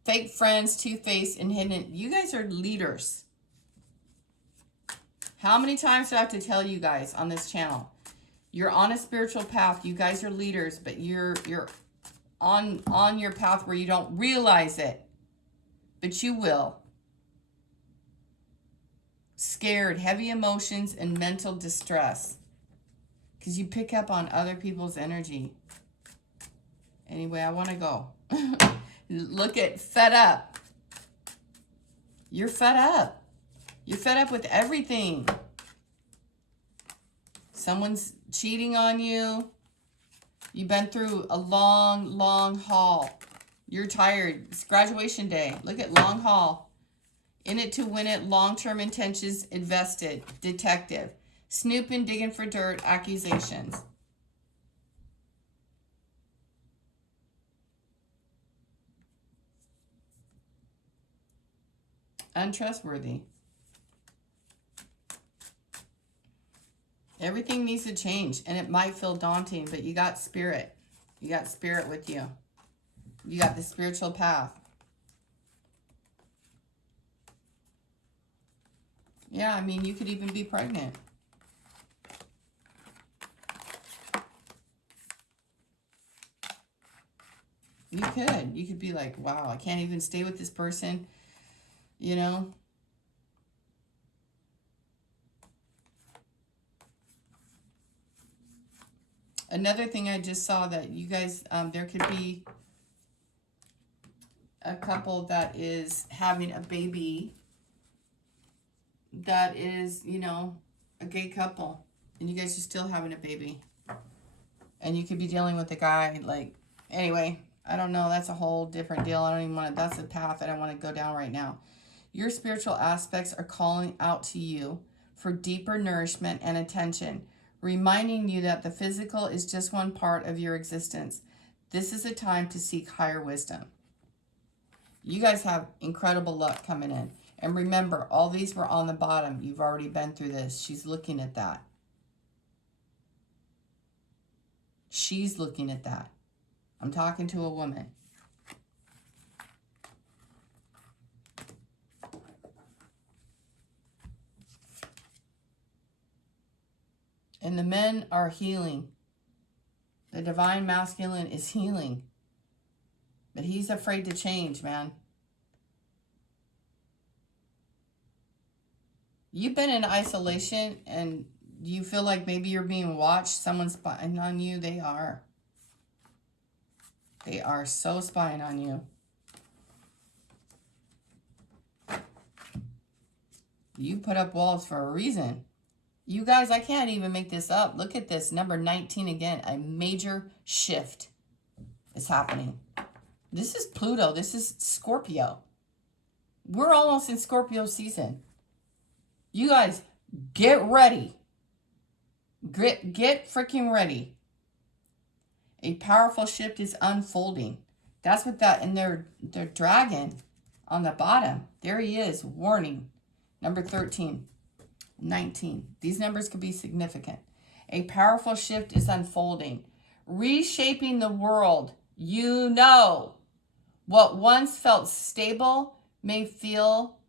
Fake friends, two-faced, and hidden. You guys are leaders. How many times do I have to tell you guys on this channel? You're on a spiritual path. You guys are leaders, but you're on your path where you don't realize it. But you will. Scared, heavy emotions, and mental distress. Because you pick up on other people's energy. Anyway, I want to go. Look at fed up. You're fed up. You're fed up with everything. Someone's cheating on you. You've been through a long, long haul. You're tired. It's graduation day. Look at long haul. In it to win it. Long-term intentions invested. Detective. Snooping, digging for dirt. Accusations. Untrustworthy. Everything needs to change, and it might feel daunting, but you got spirit. You got spirit with you. You got the spiritual path. Yeah, I mean, you could even be pregnant. You could. You could be like, wow, I can't even stay with this person, you know? Another thing I just saw that you guys, there could be a couple that is having a baby that is, you know, a gay couple. And you guys are still having a baby. And you could be dealing with a guy, like, anyway, I don't know. That's a whole different deal. I don't even want to, that's the path that I want to go down right now. Your spiritual aspects are calling out to you for deeper nourishment and attention, reminding you that the physical is just one part of your existence. This is a time to seek higher wisdom. You guys have incredible luck coming in. And remember, all these were on the bottom. You've already been through this. She's looking at that. She's looking at that. I'm talking to a woman. And the men are healing. The divine masculine is healing. But he's afraid to change, man. You've been in isolation and you feel like maybe you're being watched. Someone's spying on you. They are. They are so spying on you. You put up walls for a reason. You guys, I can't even make this up. Look at this. Number 19 again. A major shift is happening. This is Pluto. This is Scorpio. We're almost in Scorpio season. You guys, get ready. Get freaking ready. A powerful shift is unfolding. That's what that, and their dragon on the bottom. There he is. Warning. Number 13. 19. These numbers could be significant. A powerful shift is unfolding. Reshaping the world. You know. What once felt stable may fall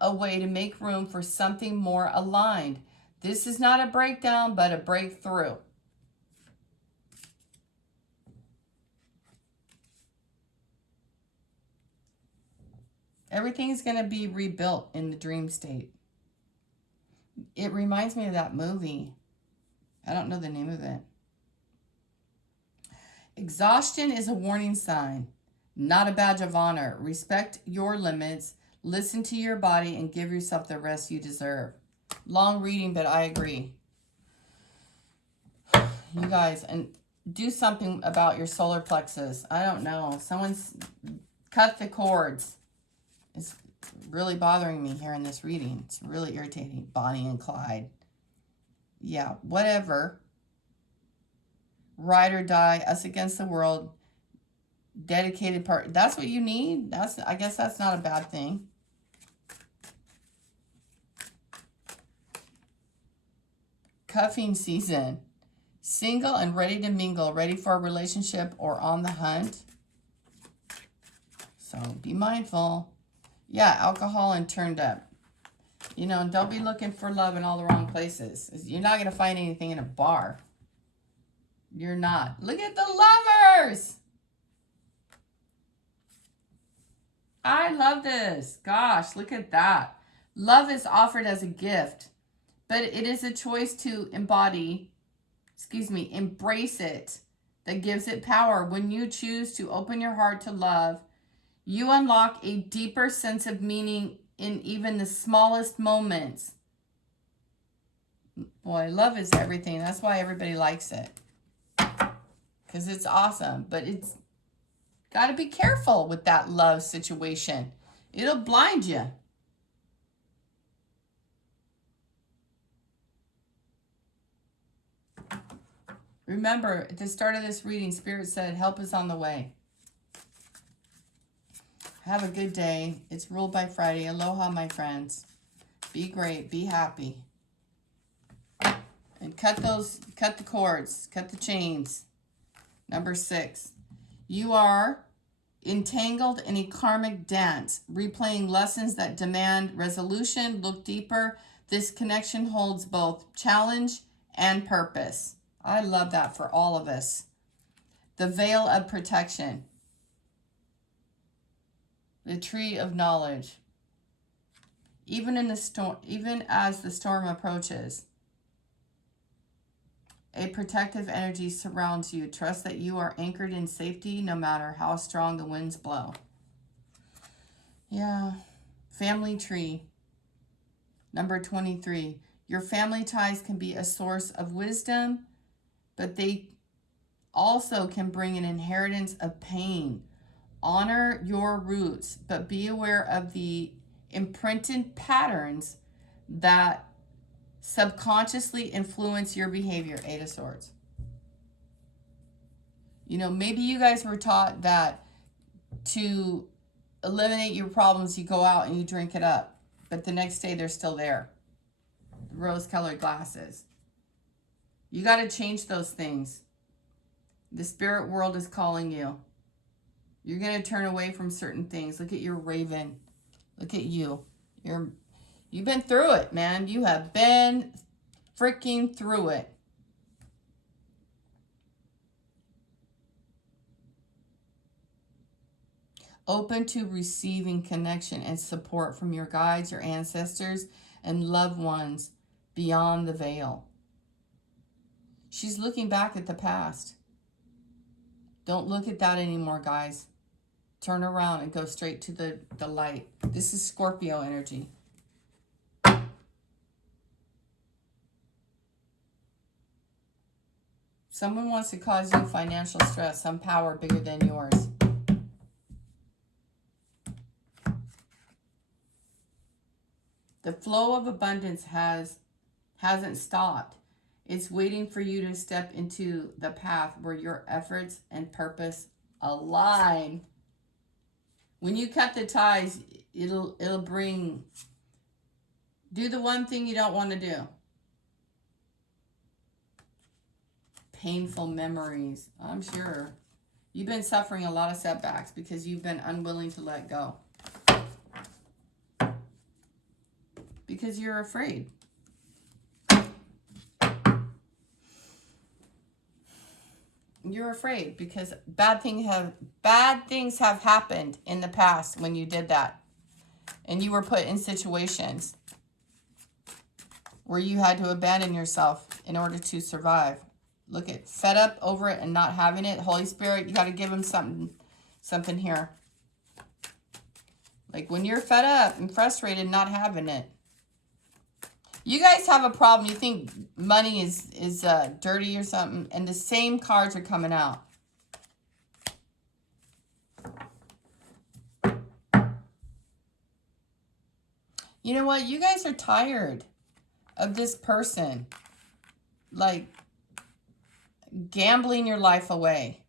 away to make room for something more aligned. This is not a breakdown, but a breakthrough. Everything's going to be rebuilt in the dream state. It reminds me of that movie. I don't know the name of it. Exhaustion is a warning sign, not a badge of honor. Respect your limits, listen to your body, and give yourself the rest you deserve. Long reading, but I agree. You guys, and do something about your solar plexus. I don't know. Someone's cut the cords. It's really bothering me here in this reading. It's really irritating. Bonnie and Clyde. Yeah, whatever. Ride or die, us against the world. Dedicated part. That's what you need. I guess that's not a bad thing. Cuffing season. Single and ready to mingle, ready for a relationship or on the hunt. So be mindful. Yeah, alcohol and turned up. You know, don't be looking for love in all the wrong places. You're not going to find anything in a bar. You're not. Look at the lovers. I love this. Gosh, look at that. Love is offered as a gift, but it is a choice to embrace it that gives it power. When you choose to open your heart to love, you unlock a deeper sense of meaning in even the smallest moments. Boy, love is everything. That's why everybody likes it. Because it's awesome. But it's got to be careful with that love situation. It'll blind you. Remember, at the start of this reading, Spirit said, help is on the way. Have a good day. It's Ruled by Friday. Aloha, my friends. Be great. Be happy. And cut the cords. Cut the chains. Number 6. You are entangled in a karmic dance, replaying lessons that demand resolution. Look deeper. This connection holds both challenge and purpose. I love that for all of us. The veil of protection. The tree of knowledge. Even as the storm approaches, a protective energy surrounds you. Trust that you are anchored in safety no matter how strong the winds blow. Yeah. Family tree. Number 23. Your family ties can be a source of wisdom, but they also can bring an inheritance of pain. Honor your roots, but be aware of the imprinted patterns that subconsciously influence your behavior. 8 of Swords. You know, maybe you guys were taught that to eliminate your problems, you go out and you drink it up, but the next day they're still there. Rose-colored glasses. You got to change those things. The spirit world is calling you. You're going to turn away from certain things. Look at your raven. Look at you. You've been through it, man. You have been freaking through it. Open to receiving connection and support from your guides, your ancestors, and loved ones beyond the veil. She's looking back at the past. Don't look at that anymore, guys. Turn around and go straight to the light. This is Scorpio energy. Someone wants to cause you financial stress, some power bigger than yours. The flow of abundance hasn't stopped. It's waiting for you to step into the path where your efforts and purpose align. When you cut the ties, it'll bring, do the one thing you don't want to do. Painful memories, I'm sure. You've been suffering a lot of setbacks because you've been unwilling to let go. Because you're afraid. You're afraid because bad things have happened in the past when you did that. And you were put in situations where you had to abandon yourself in order to survive. Look at fed up over it and not having it. Holy Spirit, you got to give him something here. Like when you're fed up and frustrated, not having it. You guys have a problem. You think money is dirty or something, and the same cards are coming out. You know what? You guys are tired of this person, like, gambling your life away,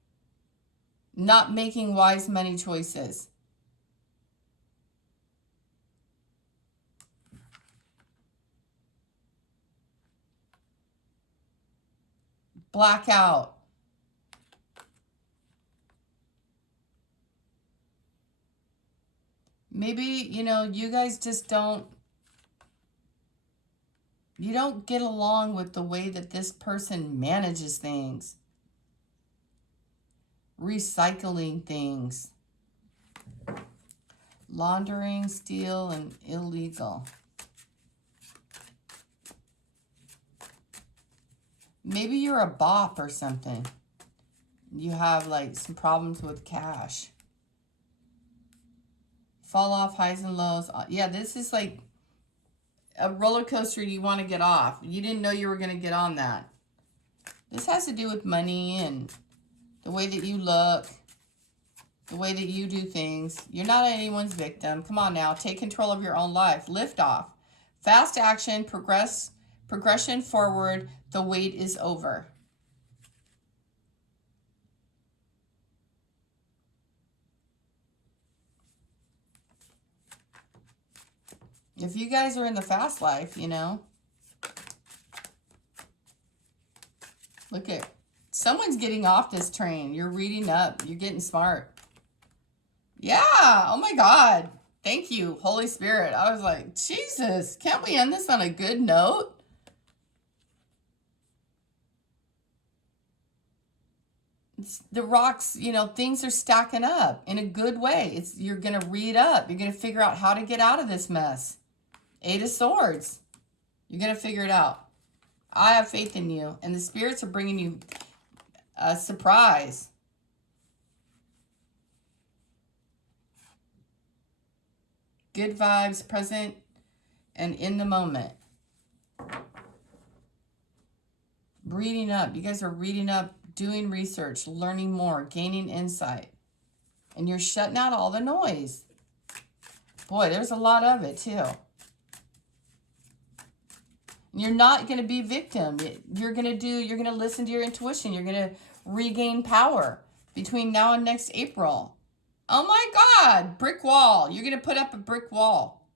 not making wise money choices. Blackout. Maybe, you know, you guys just don't get along with the way that this person manages things. Recycling things. Laundering, steal, and illegal. Maybe you're a bop or something. You have like some problems with cash. Fall off, highs and lows. Yeah, this is like a roller coaster you want to get off. You didn't know you were going to get on that. This has to do with money and the way that you look, the way that you do things. You're not anyone's victim. Come on now, take control of your own life. Lift off. Fast action, progression forward. The wait is over. If you guys are in the fast life, you know, look at, someone's getting off this train. You're reading up. You're getting smart. Yeah. Oh my God. Thank you, Holy Spirit. I was like, Jesus, can't we end this on a good note? The rocks, you know, things are stacking up in a good way. You're going to read up. You're going to figure out how to get out of this mess. 8 of Swords. You're going to figure it out. I have faith in you. And the spirits are bringing you a surprise. Good vibes, present and in the moment. Reading up. You guys are reading up, doing research, learning more, gaining insight. And you're shutting out all the noise. Boy, there's a lot of it too. You're not going to be victim. You're going to listen to your intuition. You're going to regain power between now and next April. Oh my God, brick wall. You're going to put up a brick wall.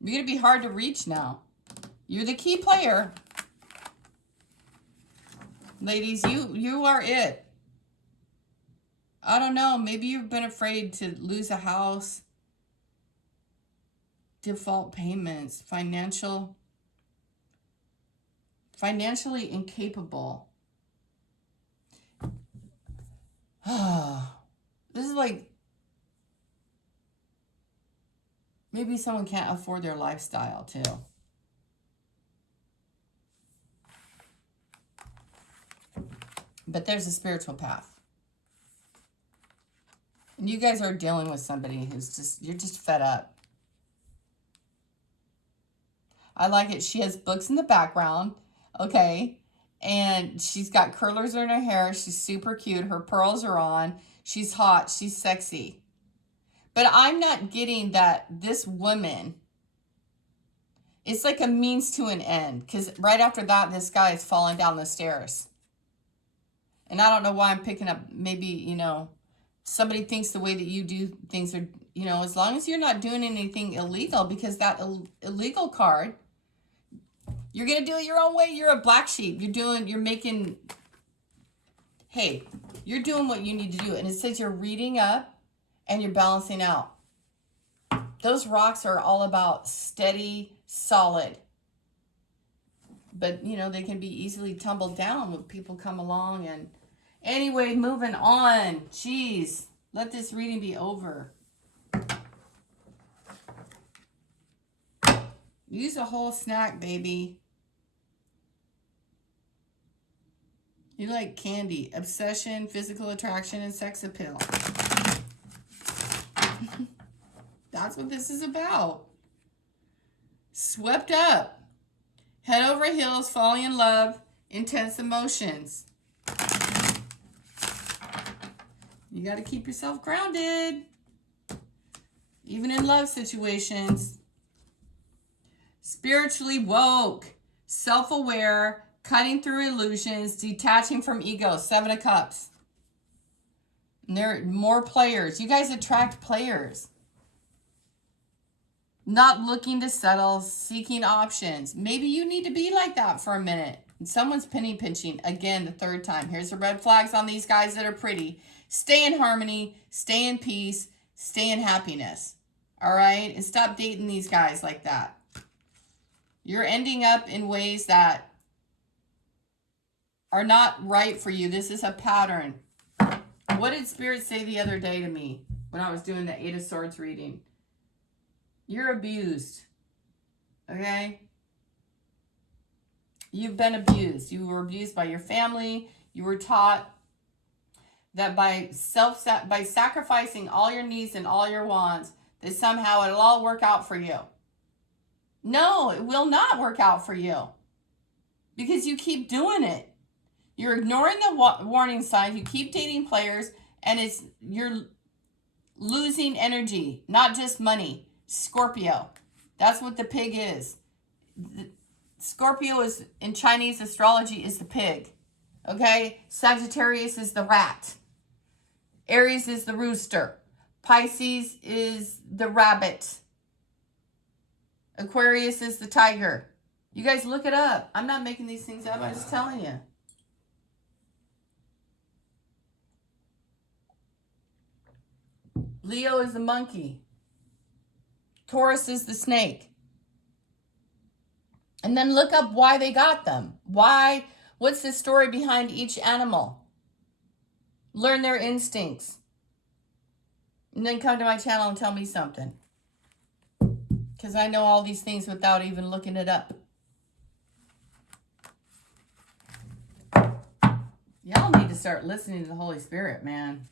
You're going to be hard to reach now. You're the key player. Ladies, you are it. I don't know. Maybe you've been afraid to lose a house. Default payments, financially incapable. This is like, maybe someone can't afford their lifestyle too. But there's a spiritual path. And you guys are dealing with somebody who's you're just fed up. I like it. She has books in the background. Okay. And she's got curlers in her hair. She's super cute. Her pearls are on. She's hot. She's sexy. But I'm not getting that this woman, it's like a means to an end. Because right after that, this guy is falling down the stairs. And I don't know why I'm picking up, maybe, you know, somebody thinks the way that you do things are, you know, as long as you're not doing anything illegal, because that illegal card, you're going to do it your own way. You're a black sheep. You're doing what you need to do. And it says you're reading up and you're balancing out. Those rocks are all about steady, solid. But, you know, they can be easily tumbled down when people come along. And anyway, moving on. Jeez, let this reading be over. Use a whole snack, baby. You like candy, obsession, physical attraction, and sex appeal. That's what this is about. Swept up. Head over heels, falling in love, intense emotions. You got to keep yourself grounded. Even in love situations. Spiritually woke, self-aware, cutting through illusions, detaching from ego. 7 of Cups. And there are more players. You guys attract players. Not looking to settle, seeking options. Maybe you need to be like that for a minute. And someone's penny pinching. Again, the 3rd time. Here's the red flags on these guys that are pretty. Stay in harmony. Stay in peace. Stay in happiness. All right? And stop dating these guys like that. You're ending up in ways that are not right for you. This is a pattern. What did Spirit say the other day to me when I was doing the 8 of Swords reading? You're abused. Okay? You've been abused. You were abused by your family. You were taught that by sacrificing all your needs and all your wants, that somehow it'll all work out for you. No, it will not work out for you. Because you keep doing it. You're ignoring the warning signs. You keep dating players, and you're losing energy, not just money. Scorpio. That's what the pig is. Scorpio is, in Chinese astrology, is the pig. Okay? Sagittarius is the rat. Aries is the rooster. Pisces is the rabbit. Aquarius is the tiger. You guys look it up. I'm not making these things up. I'm just telling you. Leo is the monkey. Taurus is the snake. And then look up why they got them. Why? What's the story behind each animal? Learn their instincts. And then come to my channel and tell me something. Because I know all these things without even looking it up. Y'all need to start listening to the Holy Spirit, man.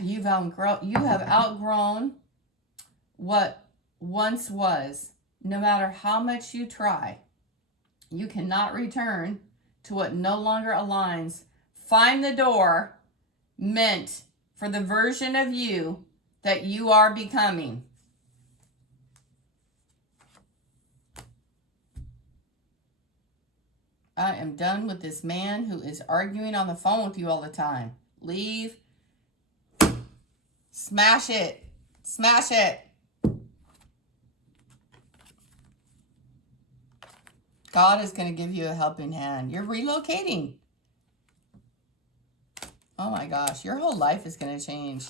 You have outgrown what once was. No matter how much you try, you cannot return to what no longer aligns. Find the door meant for the version of you that you are becoming. I am done with this man who is arguing on the phone with you all the time. Leave. Smash it. Smash it. God is going to give you a helping hand. You're relocating. Oh my gosh. Your whole life is going to change.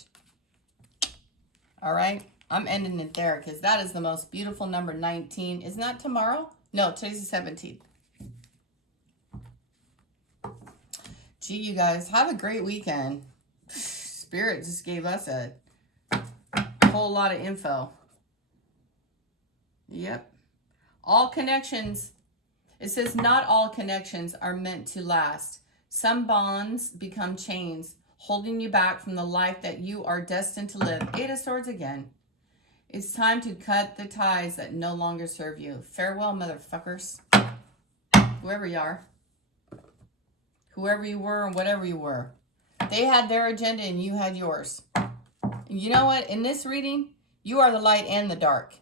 All right. I'm ending it there because that is the most beautiful number, 19. Isn't that tomorrow? No, today's the 17th. Gee, you guys, have a great weekend. Spirit just gave us a whole lot of info. Yep. All connections. It says not all connections are meant to last. Some bonds become chains, holding you back from the life that you are destined to live. 8 of Swords again. It's time to cut the ties that no longer serve you. Farewell, motherfuckers. Whoever you are. Whoever you were and whatever you were. They had their agenda and you had yours. And you know what? In this reading, you are the light and the dark.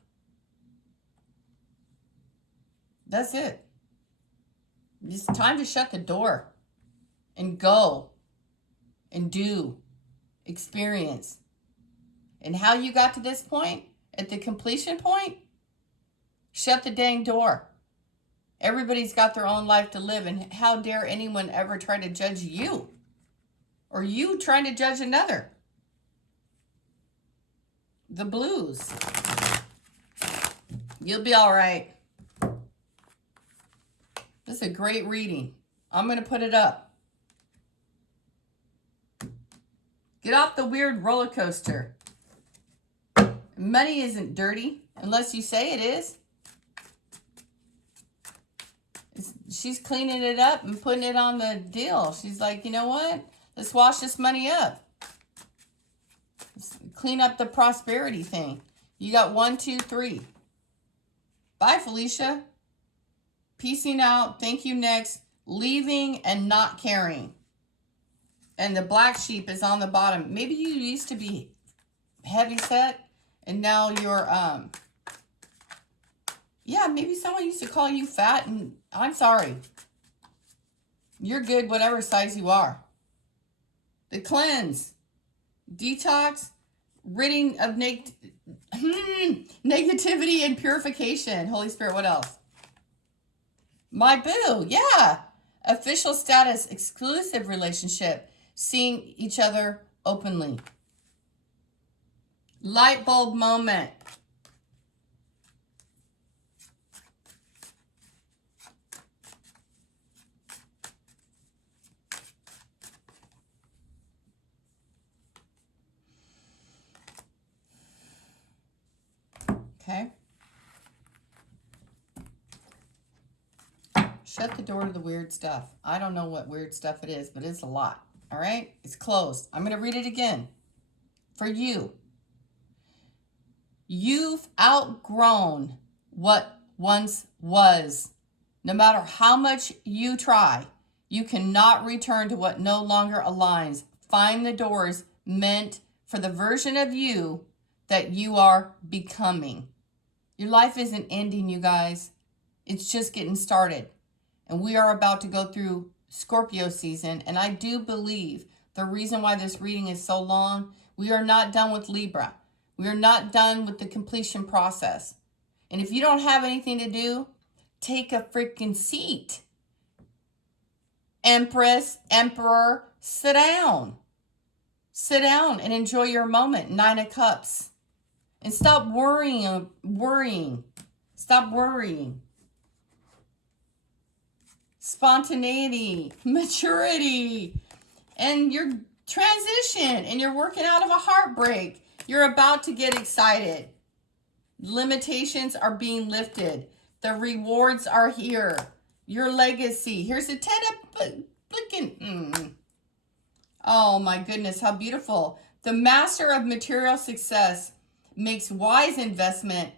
That's it. It's time to shut the door and go and do, experience. And how you got to this point, at the completion point, shut the dang door. Everybody's got their own life to live, and how dare anyone ever try to judge you? Or you trying to judge another? The blues. You'll be all right. This is a great reading. I'm going to put it up. Get off the weird roller coaster. Money isn't dirty unless you say it is. She's cleaning it up and putting it on the deal. She's like, you know what? Let's wash this money up. Let's clean up the prosperity thing. You got 1, 2, 3. Bye, Felicia. Peacing out. Thank you, next. Leaving and not caring. And the black sheep is on the bottom. Maybe you used to be heavy set and now you're, yeah, maybe someone used to call you fat and I'm sorry. You're good whatever size you are. The cleanse. Detox. Ridding of negativity and purification. Holy Spirit, what else? My boo, yeah. Official status, exclusive relationship. Seeing each other openly. Light bulb moment. Okay. Shut the door to the weird stuff. I don't know what weird stuff it is, but it's a lot. All right? It's closed. I'm going to read it again. For you. You've outgrown what once was. No matter how much you try, you cannot return to what no longer aligns. Find the doors meant for the version of you that you are becoming. Your life isn't ending, you guys. It's just getting started. And we are about to go through Scorpio season. And I do believe the reason why this reading is so long, we are not done with Libra. We are not done with the completion process. And if you don't have anything to do, take a freaking seat. Empress, Emperor, sit down. Sit down and enjoy your moment. 9 of Cups. And stop worrying. Stop worrying. Spontaneity, maturity, and your transition, and you're working out of a heartbreak. You're about to get excited. Limitations are being lifted. The rewards are here. Your legacy. Here's a 10 of flicking. Oh my goodness, how beautiful. The master of material success makes wise investment.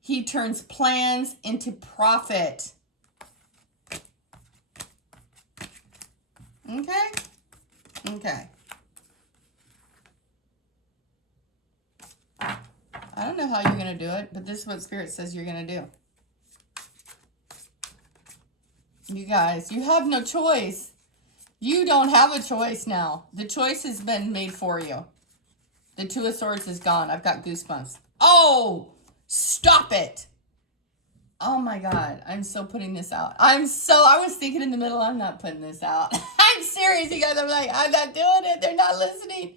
He turns plans into profit. Okay? Okay. I don't know how you're going to do it, but this is what Spirit says you're going to do. You guys, you have no choice. You don't have a choice now. The choice has been made for you. The 2 of Swords is gone. I've got goosebumps. Oh, stop it. Oh my God. I'm so putting this out. I was thinking in the middle, I'm not putting this out. I'm serious, you guys. I'm like, I'm not doing it. They're not listening.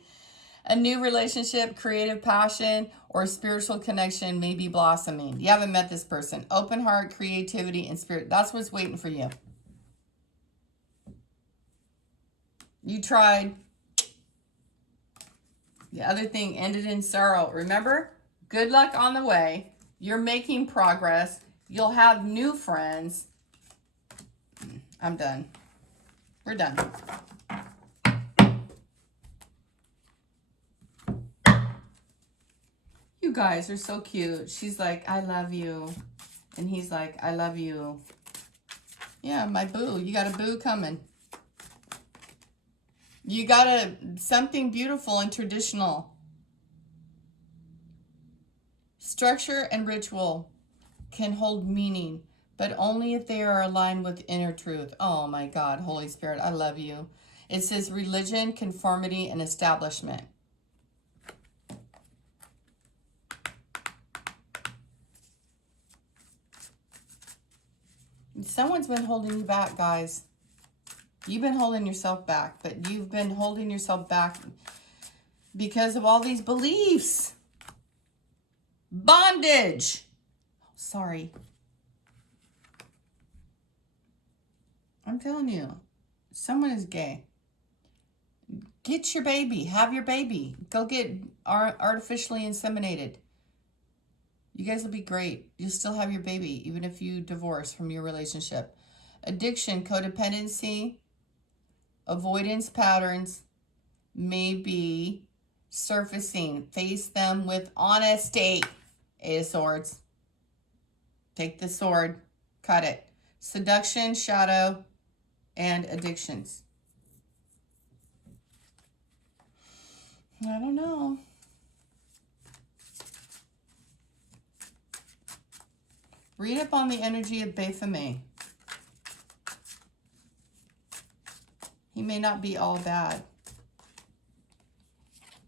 A new relationship, creative passion, or spiritual connection may be blossoming. You haven't met this person. Open heart, creativity, and spirit. That's what's waiting for you. You tried. The other thing ended in sorrow. Remember? Good luck on the way. You're making progress. You'll have new friends. I'm done. We're done. You guys are so cute. She's like, I love you. And he's like, I love you. Yeah, my boo. You got a boo coming. You got something beautiful and traditional. Structure and ritual can hold meaning, but only if they are aligned with inner truth. Oh my God, Holy Spirit, I love you. It says religion, conformity, and establishment. Someone's been holding you back, guys. You've been holding yourself back, but you've been holding yourself back because of all these beliefs. Bondage. Sorry. I'm telling you, someone is gay. Get your baby. Have your baby. Go get artificially inseminated. You guys will be great. You'll still have your baby, even if you divorce from your relationship. Addiction, codependency, avoidance patterns may be surfacing. Face them with honesty. Eight of Swords. Take the sword. Cut it. Seduction, shadow, and addictions. I don't know. Read up on the energy of Baphomet. He may not be all bad.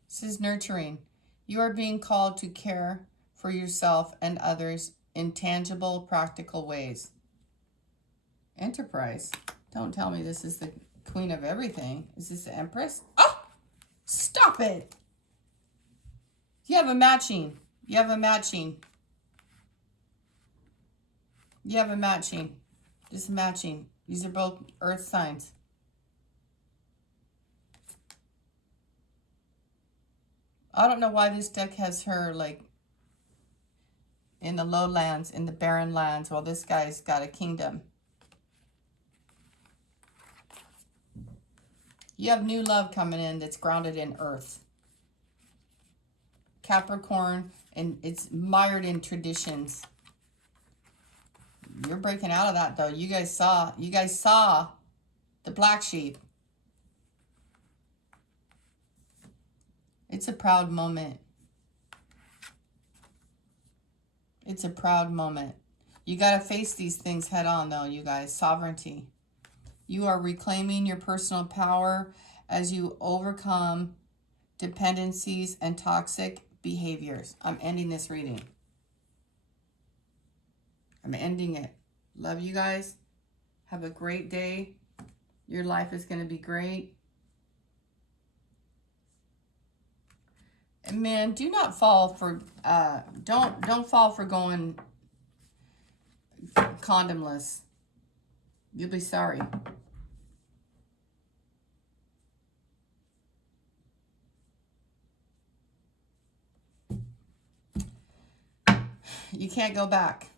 This is nurturing. You are being called to care for yourself and others in tangible, practical ways. Enterprise. Don't tell me this is the queen of everything. Is this the Empress? Oh! Stop it! You have a matching. You have a matching. You have a matching. Just matching. These are both earth signs. I don't know why this deck has her like in the lowlands, in the barren lands, while this guy's got a kingdom. You have new love coming in that's grounded in earth. Capricorn, and it's mired in traditions. You're breaking out of that though. You guys saw the black sheep. It's a proud moment. It's a proud moment. You got to face these things head on though, you guys. Sovereignty. You are reclaiming your personal power as you overcome dependencies and toxic behaviors. I'm ending this reading. I'm ending it. Love you guys. Have a great day. Your life is going to be great. And man, do not fall for don't fall for going condomless. You'll be sorry. You can't go back.